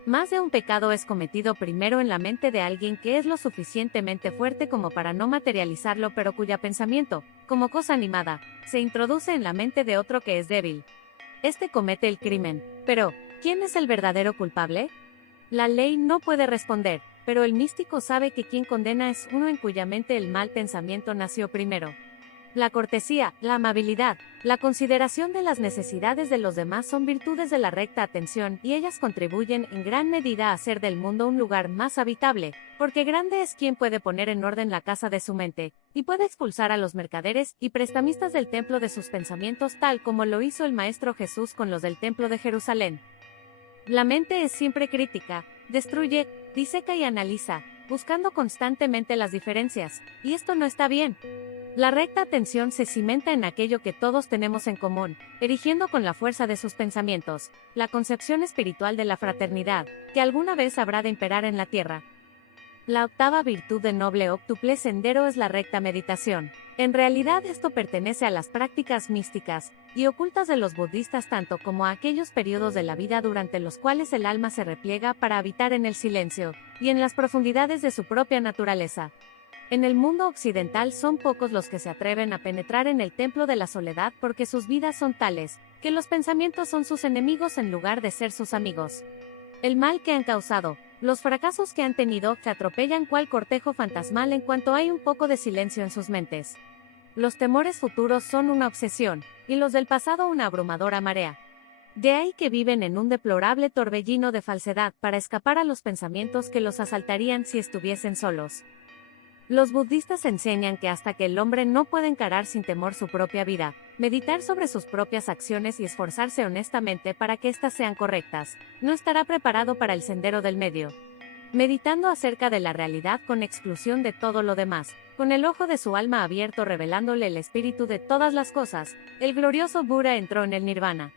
Más de un pecado es cometido primero en la mente de alguien que es lo suficientemente fuerte como para no materializarlo, pero cuya pensamiento, como cosa animada, se introduce en la mente de otro que es débil. Este comete el crimen, pero ¿quién es el verdadero culpable? La ley no puede responder, pero el místico sabe que quien condena es uno en cuya mente el mal pensamiento nació primero. La cortesía, la amabilidad, la consideración de las necesidades de los demás son virtudes de la recta atención, y ellas contribuyen en gran medida a hacer del mundo un lugar más habitable, porque grande es quien puede poner en orden la casa de su mente, y puede expulsar a los mercaderes y prestamistas del templo de sus pensamientos, tal como lo hizo el Maestro Jesús con los del templo de Jerusalén. La mente es siempre crítica, destruye, diseca y analiza, buscando constantemente las diferencias, y esto no está bien. La recta atención se cimenta en aquello que todos tenemos en común, erigiendo con la fuerza de sus pensamientos la concepción espiritual de la fraternidad, que alguna vez habrá de imperar en la tierra. La octava virtud del noble óctuple sendero es la recta meditación. En realidad esto pertenece a las prácticas místicas y ocultas de los budistas, tanto como a aquellos periodos de la vida durante los cuales el alma se repliega para habitar en el silencio y en las profundidades de su propia naturaleza. En el mundo occidental son pocos los que se atreven a penetrar en el templo de la soledad, porque sus vidas son tales, que los pensamientos son sus enemigos en lugar de ser sus amigos. El mal que han causado, los fracasos que han tenido, se atropellan cual cortejo fantasmal en cuanto hay un poco de silencio en sus mentes. Los temores futuros son una obsesión, y los del pasado una abrumadora marea. De ahí que viven en un deplorable torbellino de falsedad para escapar a los pensamientos que los asaltarían si estuviesen solos. Los budistas enseñan que hasta que el hombre no puede encarar sin temor su propia vida, meditar sobre sus propias acciones y esforzarse honestamente para que éstas sean correctas, no estará preparado para el sendero del medio. Meditando acerca de la realidad con exclusión de todo lo demás, con el ojo de su alma abierto revelándole el espíritu de todas las cosas, el glorioso Buda entró en el nirvana.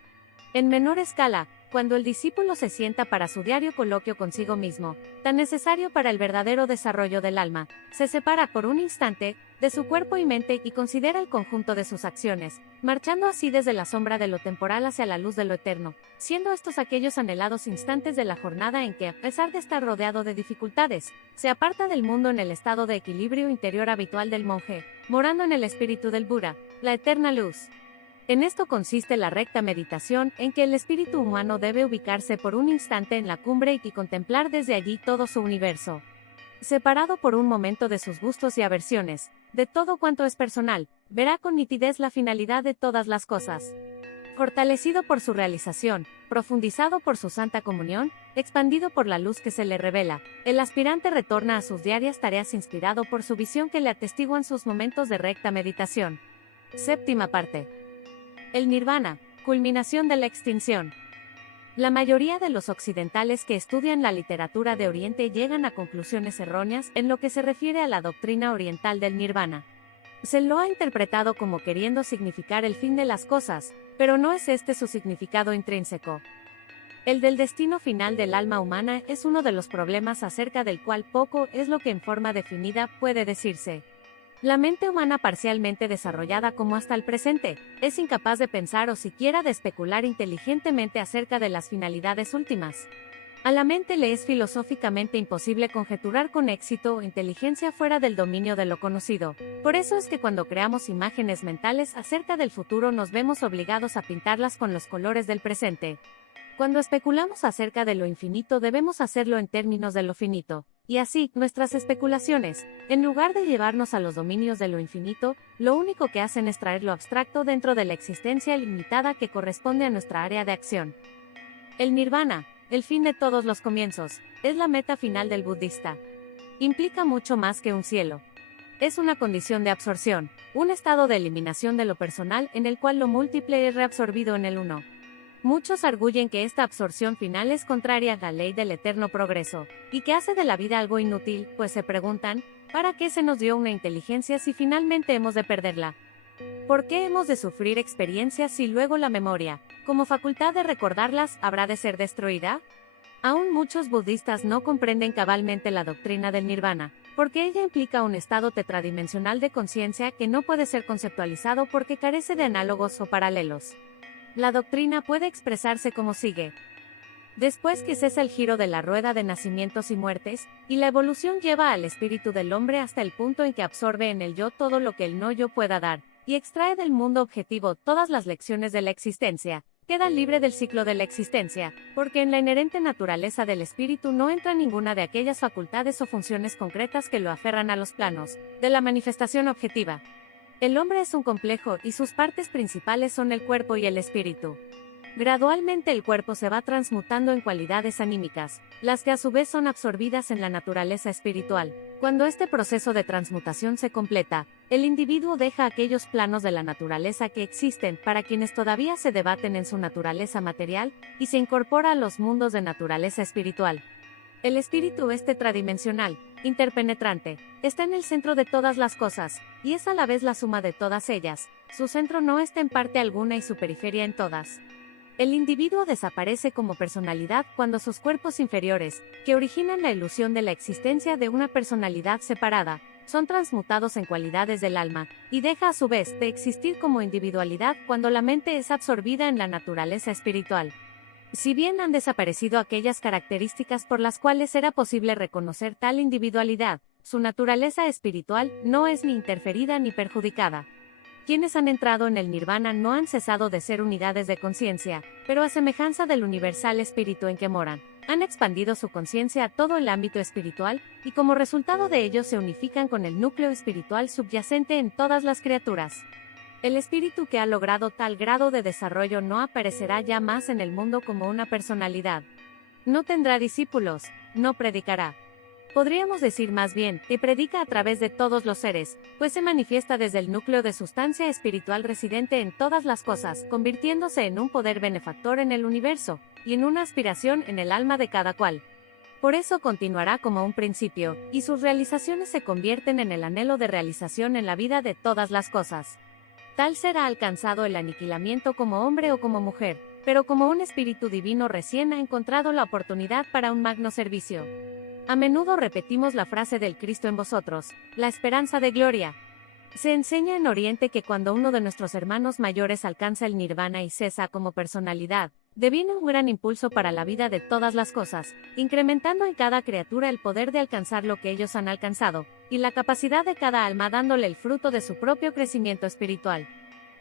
En menor escala, cuando el discípulo se sienta para su diario coloquio consigo mismo, tan necesario para el verdadero desarrollo del alma, se separa por un instante de su cuerpo y mente y considera el conjunto de sus acciones, marchando así desde la sombra de lo temporal hacia la luz de lo eterno, siendo estos aquellos anhelados instantes de la jornada en que, a pesar de estar rodeado de dificultades, se aparta del mundo en el estado de equilibrio interior habitual del monje, morando en el espíritu del Buda, la eterna luz. En esto consiste la recta meditación, en que el espíritu humano debe ubicarse por un instante en la cumbre y contemplar desde allí todo su universo. Separado por un momento de sus gustos y aversiones, de todo cuanto es personal, verá con nitidez la finalidad de todas las cosas. Fortalecido por su realización, profundizado por su santa comunión, expandido por la luz que se le revela, el aspirante retorna a sus diarias tareas inspirado por su visión que le atestiguan sus momentos de recta meditación. Séptima parte. El nirvana, culminación de la extinción. La mayoría de los occidentales que estudian la literatura de Oriente llegan a conclusiones erróneas en lo que se refiere a la doctrina oriental del nirvana. Se lo ha interpretado como queriendo significar el fin de las cosas, pero no es este su significado intrínseco. El del destino final del alma humana es uno de los problemas acerca del cual poco es lo que en forma definida puede decirse. La mente humana parcialmente desarrollada como hasta el presente, es incapaz de pensar o siquiera de especular inteligentemente acerca de las finalidades últimas. A la mente le es filosóficamente imposible conjeturar con éxito o inteligencia fuera del dominio de lo conocido. Por eso es que cuando creamos imágenes mentales acerca del futuro nos vemos obligados a pintarlas con los colores del presente. Cuando especulamos acerca de lo infinito debemos hacerlo en términos de lo finito. Y así, nuestras especulaciones, en lugar de llevarnos a los dominios de lo infinito, lo único que hacen es traer lo abstracto dentro de la existencia limitada que corresponde a nuestra área de acción. El nirvana, el fin de todos los comienzos, es la meta final del budista. Implica mucho más que un cielo. Es una condición de absorción, un estado de eliminación de lo personal en el cual lo múltiple es reabsorbido en el uno. Muchos arguyen que esta absorción final es contraria a la ley del eterno progreso, y que hace de la vida algo inútil, pues se preguntan, ¿para qué se nos dio una inteligencia si finalmente hemos de perderla? ¿Por qué hemos de sufrir experiencias si luego la memoria, como facultad de recordarlas, habrá de ser destruida? Aún muchos budistas no comprenden cabalmente la doctrina del nirvana, porque ella implica un estado tetradimensional de conciencia que no puede ser conceptualizado porque carece de análogos o paralelos. La doctrina puede expresarse como sigue. Después que cesa el giro de la rueda de nacimientos y muertes, y la evolución lleva al espíritu del hombre hasta el punto en que absorbe en el yo todo lo que el no yo pueda dar, y extrae del mundo objetivo todas las lecciones de la existencia, queda libre del ciclo de la existencia, porque en la inherente naturaleza del espíritu no entra ninguna de aquellas facultades o funciones concretas que lo aferran a los planos de la manifestación objetiva. El hombre es un complejo y sus partes principales son el cuerpo y el espíritu. Gradualmente el cuerpo se va transmutando en cualidades anímicas, las que a su vez son absorbidas en la naturaleza espiritual. Cuando este proceso de transmutación se completa, el individuo deja aquellos planos de la naturaleza que existen para quienes todavía se debaten en su naturaleza material, y se incorpora a los mundos de naturaleza espiritual. El espíritu es tetradimensional, interpenetrante, está en el centro de todas las cosas, y es a la vez la suma de todas ellas. Su centro no está en parte alguna y su periferia en todas. El individuo desaparece como personalidad cuando sus cuerpos inferiores, que originan la ilusión de la existencia de una personalidad separada, son transmutados en cualidades del alma, y deja a su vez de existir como individualidad cuando la mente es absorbida en la naturaleza espiritual. Si bien han desaparecido aquellas características por las cuales era posible reconocer tal individualidad, su naturaleza espiritual no es ni interferida ni perjudicada. Quienes han entrado en el nirvana no han cesado de ser unidades de conciencia, pero a semejanza del universal espíritu en que moran, han expandido su conciencia a todo el ámbito espiritual, y como resultado de ello se unifican con el núcleo espiritual subyacente en todas las criaturas. El espíritu que ha logrado tal grado de desarrollo no aparecerá ya más en el mundo como una personalidad. No tendrá discípulos, no predicará. Podríamos decir más bien, que predica a través de todos los seres, pues se manifiesta desde el núcleo de sustancia espiritual residente en todas las cosas, convirtiéndose en un poder benefactor en el universo, y en una aspiración en el alma de cada cual. Por eso continuará como un principio, y sus realizaciones se convierten en el anhelo de realización en la vida de todas las cosas. Tal será alcanzado el aniquilamiento como hombre o como mujer, pero como un espíritu divino recién ha encontrado la oportunidad para un magno servicio. A menudo repetimos la frase del Cristo en vosotros, la esperanza de gloria. Se enseña en Oriente que cuando uno de nuestros hermanos mayores alcanza el nirvana y cesa como personalidad, deviene un gran impulso para la vida de todas las cosas, incrementando en cada criatura el poder de alcanzar lo que ellos han alcanzado, y la capacidad de cada alma dándole el fruto de su propio crecimiento espiritual.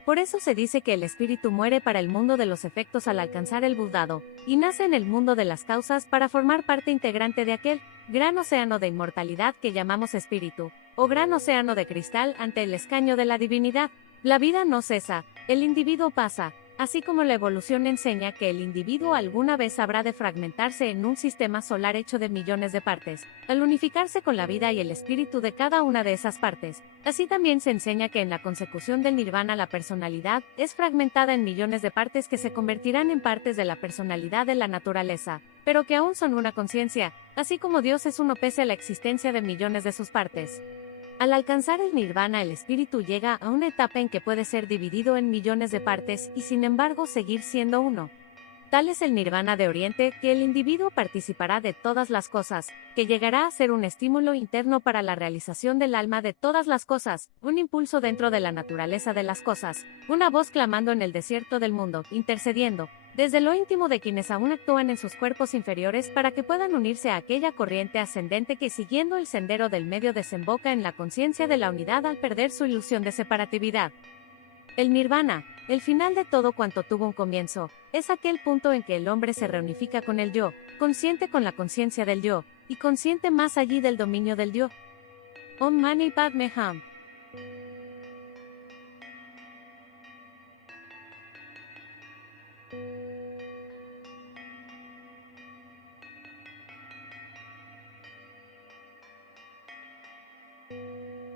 Por eso se dice que el espíritu muere para el mundo de los efectos al alcanzar el buddhado, y nace en el mundo de las causas para formar parte integrante de aquel gran océano de inmortalidad que llamamos espíritu, o gran océano de cristal ante el escaño de la divinidad. La vida no cesa, el individuo pasa, así como la evolución enseña que el individuo alguna vez habrá de fragmentarse en un sistema solar hecho de millones de partes, al unificarse con la vida y el espíritu de cada una de esas partes. Así también se enseña que en la consecución del nirvana la personalidad es fragmentada en millones de partes que se convertirán en partes de la personalidad de la naturaleza, pero que aún son una conciencia, así como Dios es uno pese a la existencia de millones de sus partes. Al alcanzar el nirvana el espíritu llega a una etapa en que puede ser dividido en millones de partes y sin embargo seguir siendo uno. Tal es el nirvana de Oriente que el individuo participará de todas las cosas, que llegará a ser un estímulo interno para la realización del alma de todas las cosas, un impulso dentro de la naturaleza de las cosas, una voz clamando en el desierto del mundo, intercediendo, desde lo íntimo de quienes aún actúan en sus cuerpos inferiores para que puedan unirse a aquella corriente ascendente que siguiendo el sendero del medio desemboca en la conciencia de la unidad al perder su ilusión de separatividad. El nirvana, el final de todo cuanto tuvo un comienzo, es aquel punto en que el hombre se reunifica con el yo, consciente con la conciencia del yo, y consciente más allí del dominio del yo. Om Mani Padme Hum.